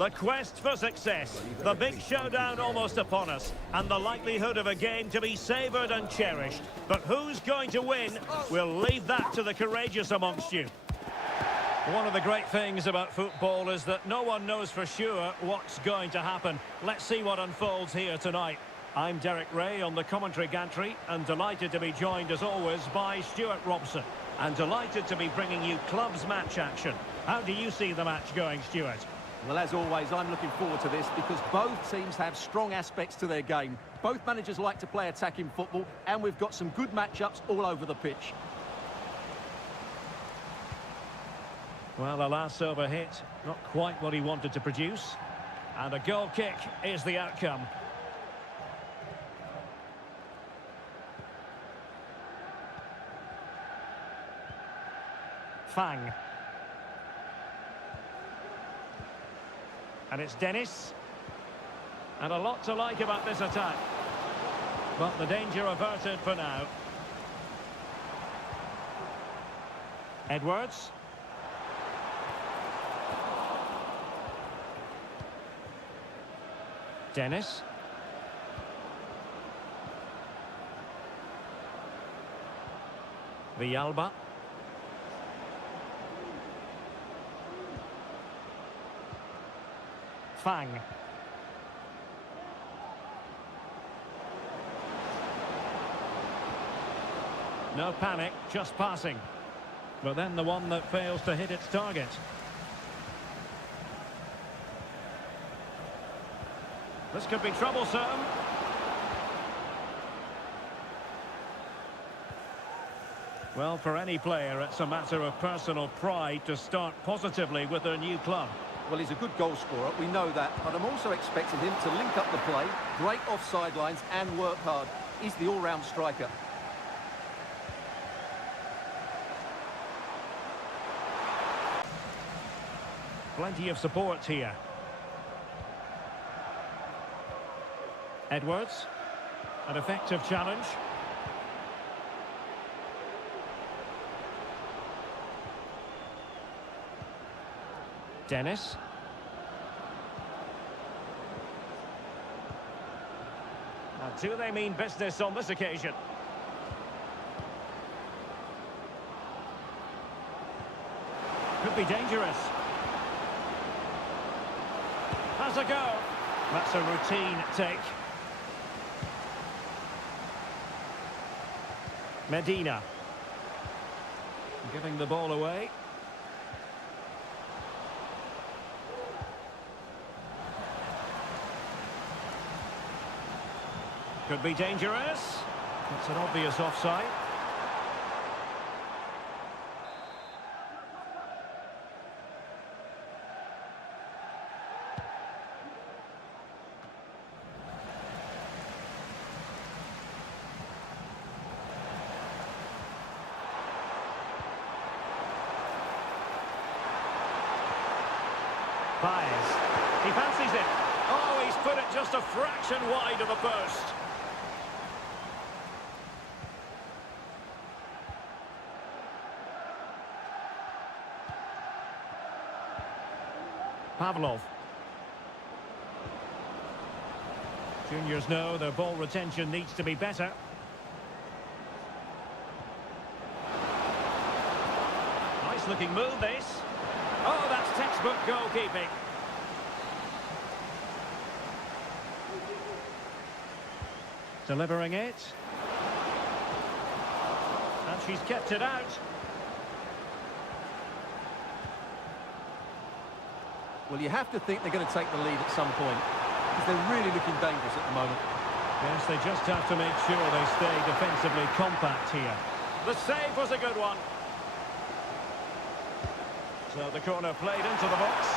The quest for success, the big showdown almost upon us, and the likelihood of a game to be savoured and cherished. But who's going to win? We'll leave that to the courageous amongst you. One of the great things about football is that no one knows for sure what's going to happen. Let's see what unfolds here tonight. I'm Derek Ray on the commentary gantry, and delighted to be joined as always by Stuart Robson. And delighted to be bringing you clubs match action. How do you see the match going, Stuart? Well, as always, I'm looking forward to this because both teams have strong aspects to their game. Both managers like to play attacking football, and we've got some good matchups all over the pitch. Well, a last over hit, not quite what he wanted to produce. And a goal kick is the outcome. Fang. And it's Dennis. And a lot to like about this attack. But the danger averted for now. Edwards. Dennis. Villalba. Fang. No panic, just passing. But then the one that fails to hit its target. This could be troublesome. Well, for any player, it's a matter of personal pride to start positively with their new club. Well, he's a good goal scorer, we know that, but I'm also expecting him to link up the play, break offside lines and work hard. He's the all-round striker. Plenty of support here. Edwards. An effective challenge. Dennis. Now, do they mean business on this occasion? Could be dangerous. Has a go. That's a routine take. Medina. Giving the ball away. Could be dangerous. It's an obvious offside. Baez. He fancies it. Oh, he's put it just a fraction wide of the post. Pavlov. Juniors know their ball retention needs to be better. Nice looking move, this. Oh, that's textbook goalkeeping. Delivering it. And she's kept it out. Well, you have to think they're going to take the lead at some point, because they're really looking dangerous at the moment. Yes, they just have to make sure they stay defensively compact here. The save was a good one. So the corner played into the box.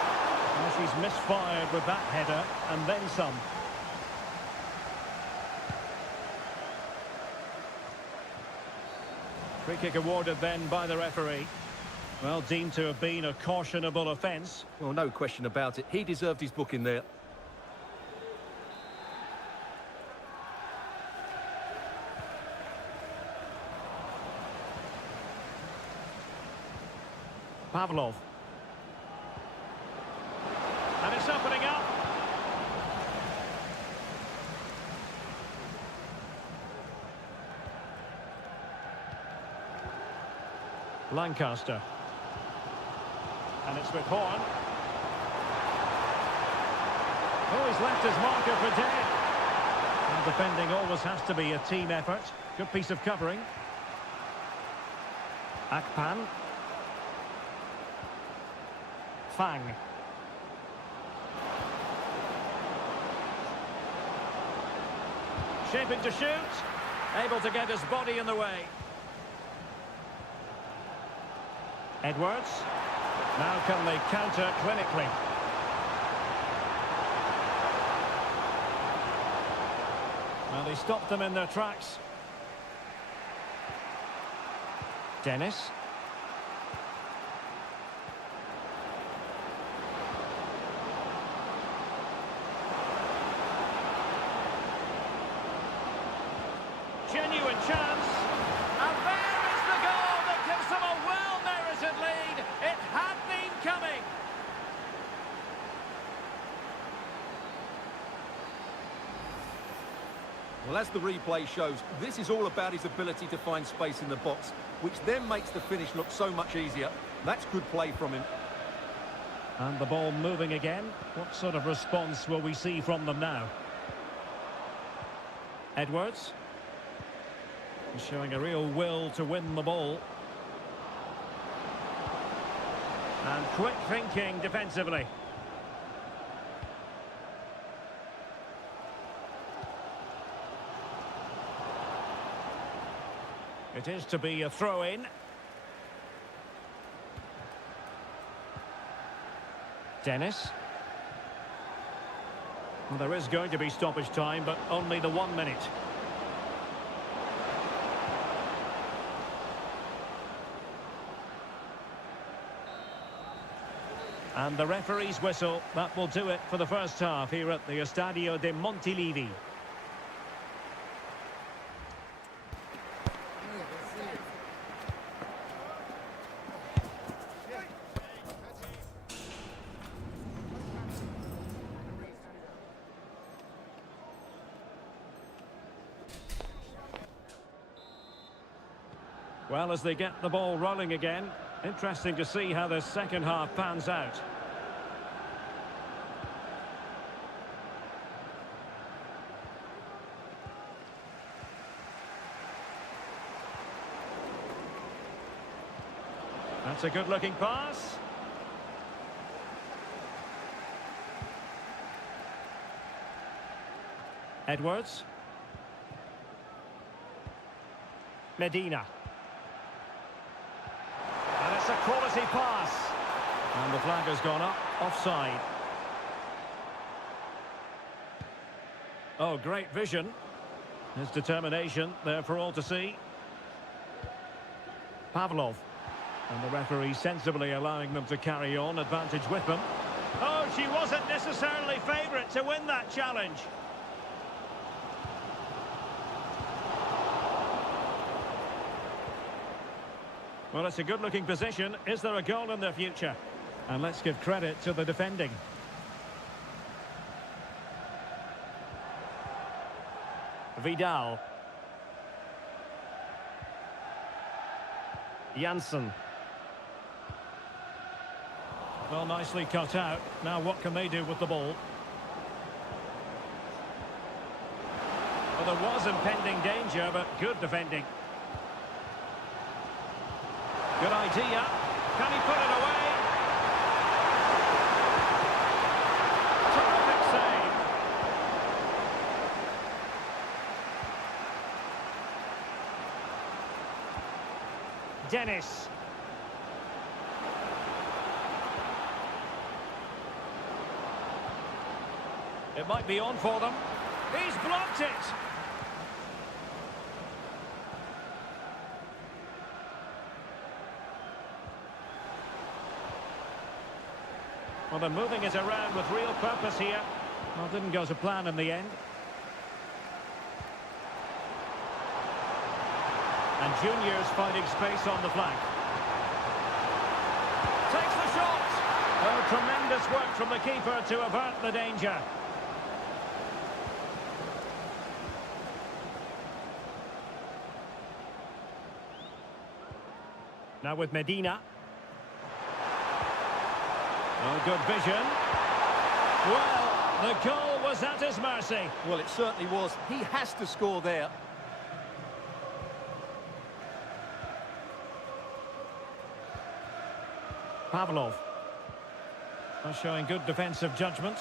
And she's misfired with that header, and then some. Free kick awarded then by the referee. Well, deemed to have been a cautionable offence. Well, no question about it. He deserved his booking there. Pavlov. And And it's opening up. Lancaster. And it's with Horn. Oh, he's left his marker for dead. And defending always has to be a team effort. Good piece of covering. Akpan. Fang. Shaping to shoot. Able to get his body in the way. Edwards. Now can they counter clinically? Well, they stopped them in their tracks. Dennis. Genuine chance. And there is the goal that gives them a well-merited lead. It had been coming. Well, as the replay shows, this is all about his ability to find space in the box, which then makes the finish look so much easier. That's good play from him. And the ball moving again. What sort of response will we see from them now? Edwards. Showing a real will to win the ball. And quick thinking defensively. It is to be a throw-in. Dennis. Well, there is going to be stoppage time, but only the 1 minute. And the referee's whistle, that will do it for the first half here at the Estadio de Montilivi. Well, as they get the ball rolling again, interesting to see how the second half pans out. That's a good-looking pass. Edwards. Medina. And it's a quality pass. And the flag has gone up, offside. Oh, great vision. His determination there for all to see. Pavlov. And the referee sensibly allowing them to carry on, advantage with them. Oh, she wasn't necessarily favourite to win that challenge. Well, it's a good-looking position. Is there a goal in their future? And let's give credit to the defending. Vidal. Janssen. Well, nicely cut out. Now what can they do with the ball? Well, there was impending danger, but good defending. Good idea. Can he put it away? Terrific save. Dennis. It might be on for them. He's blocked it. Well, they're moving it around with real purpose here. Well, didn't go to plan in the end. And Junior's finding space on the flank. Takes the shot. Oh, tremendous work from the keeper to avert the danger. Now with Medina. Oh, good vision. Well, the goal was at his mercy. Well, it certainly was. He has to score there. Pavlov. Showing good defensive judgment.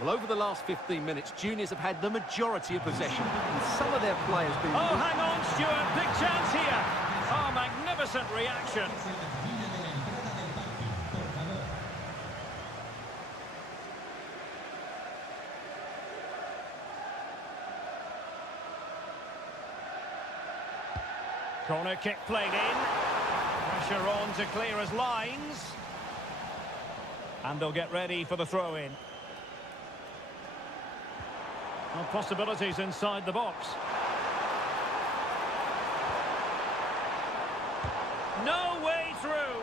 Well, over the last 15 minutes, juniors have had the majority of possession. And some of their players being... Oh, hang on, Stuart. Big chance here. Oh, magnificent reaction. Corner kick played in. Pressure on to clear his lines. And they'll get ready for the throw-in. Well, possibilities inside the box. No way through.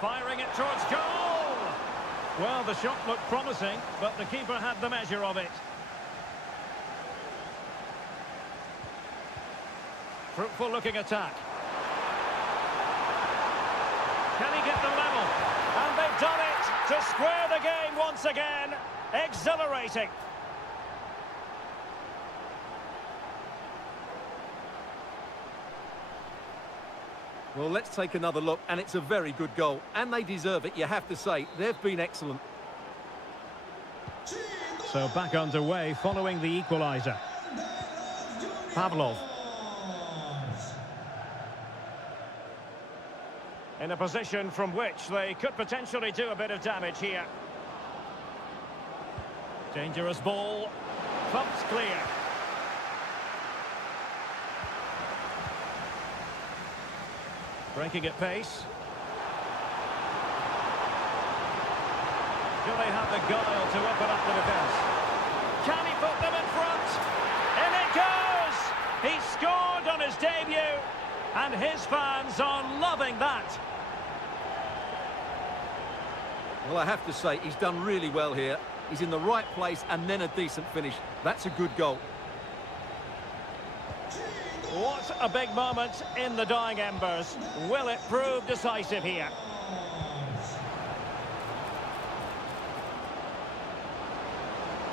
Firing it towards goal. Well, the shot looked promising, but the keeper had the measure of it. Fruitful looking attack. Can he get them level? And they've done it to square the game once again. Exhilarating. Well, let's take another look, and it's a very good goal. And they deserve it, you have to say. They've been excellent. So back underway following the equaliser. Pavlov. In a position from which they could potentially do a bit of damage here. Dangerous ball. Pumped clear. Breaking at pace. Do they have the guile to open up the defence? Can he put them in front? In it goes! He scored on his debut, and his fans are loving that. Well, I have to say, he's done really well here. He's in the right place and then a decent finish. That's a good goal. What a big moment in the dying embers. Will it prove decisive here?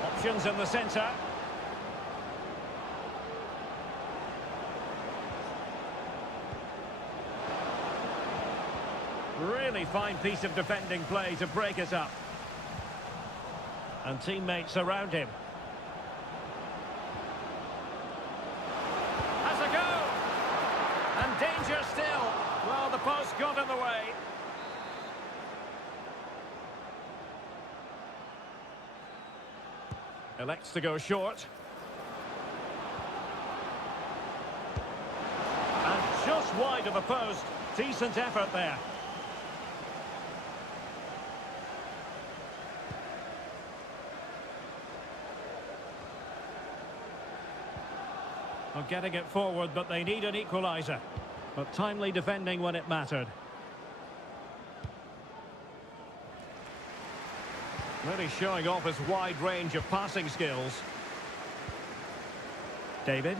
Options in the centre. Really fine piece of defending play to break it up. And teammates around him. Has a go! And danger still. Well, the post got in the way. Elects to go short. And just wide of the post. Decent effort there. Well, getting it forward, but they need an equaliser. But timely defending when it mattered. Really showing off his wide range of passing skills. David.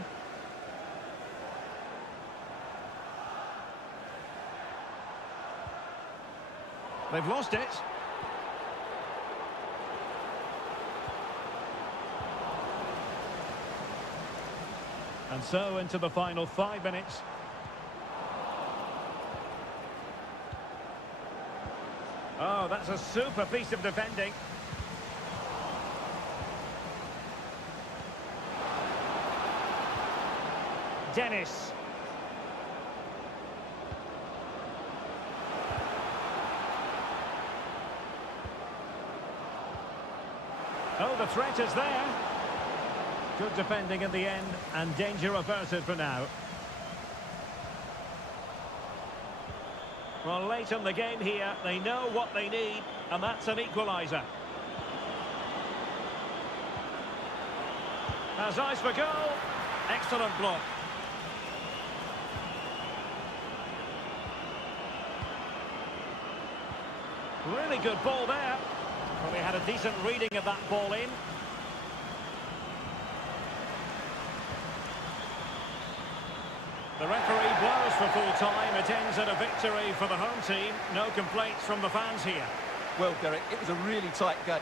They've lost it. And so into the final 5 minutes. Oh, that's a super piece of defending. Dennis. Oh, the threat is there. Good defending in the end, and danger averted for now. Well, late in the game here, they know what they need, and that's an equaliser. Has eyes for goal. Excellent block. Really good ball there. Well, he had a decent reading of that ball in. The referee blows for full time. It ends at a victory for the home team. No complaints from the fans here. Well, Derek, it was a really tight game.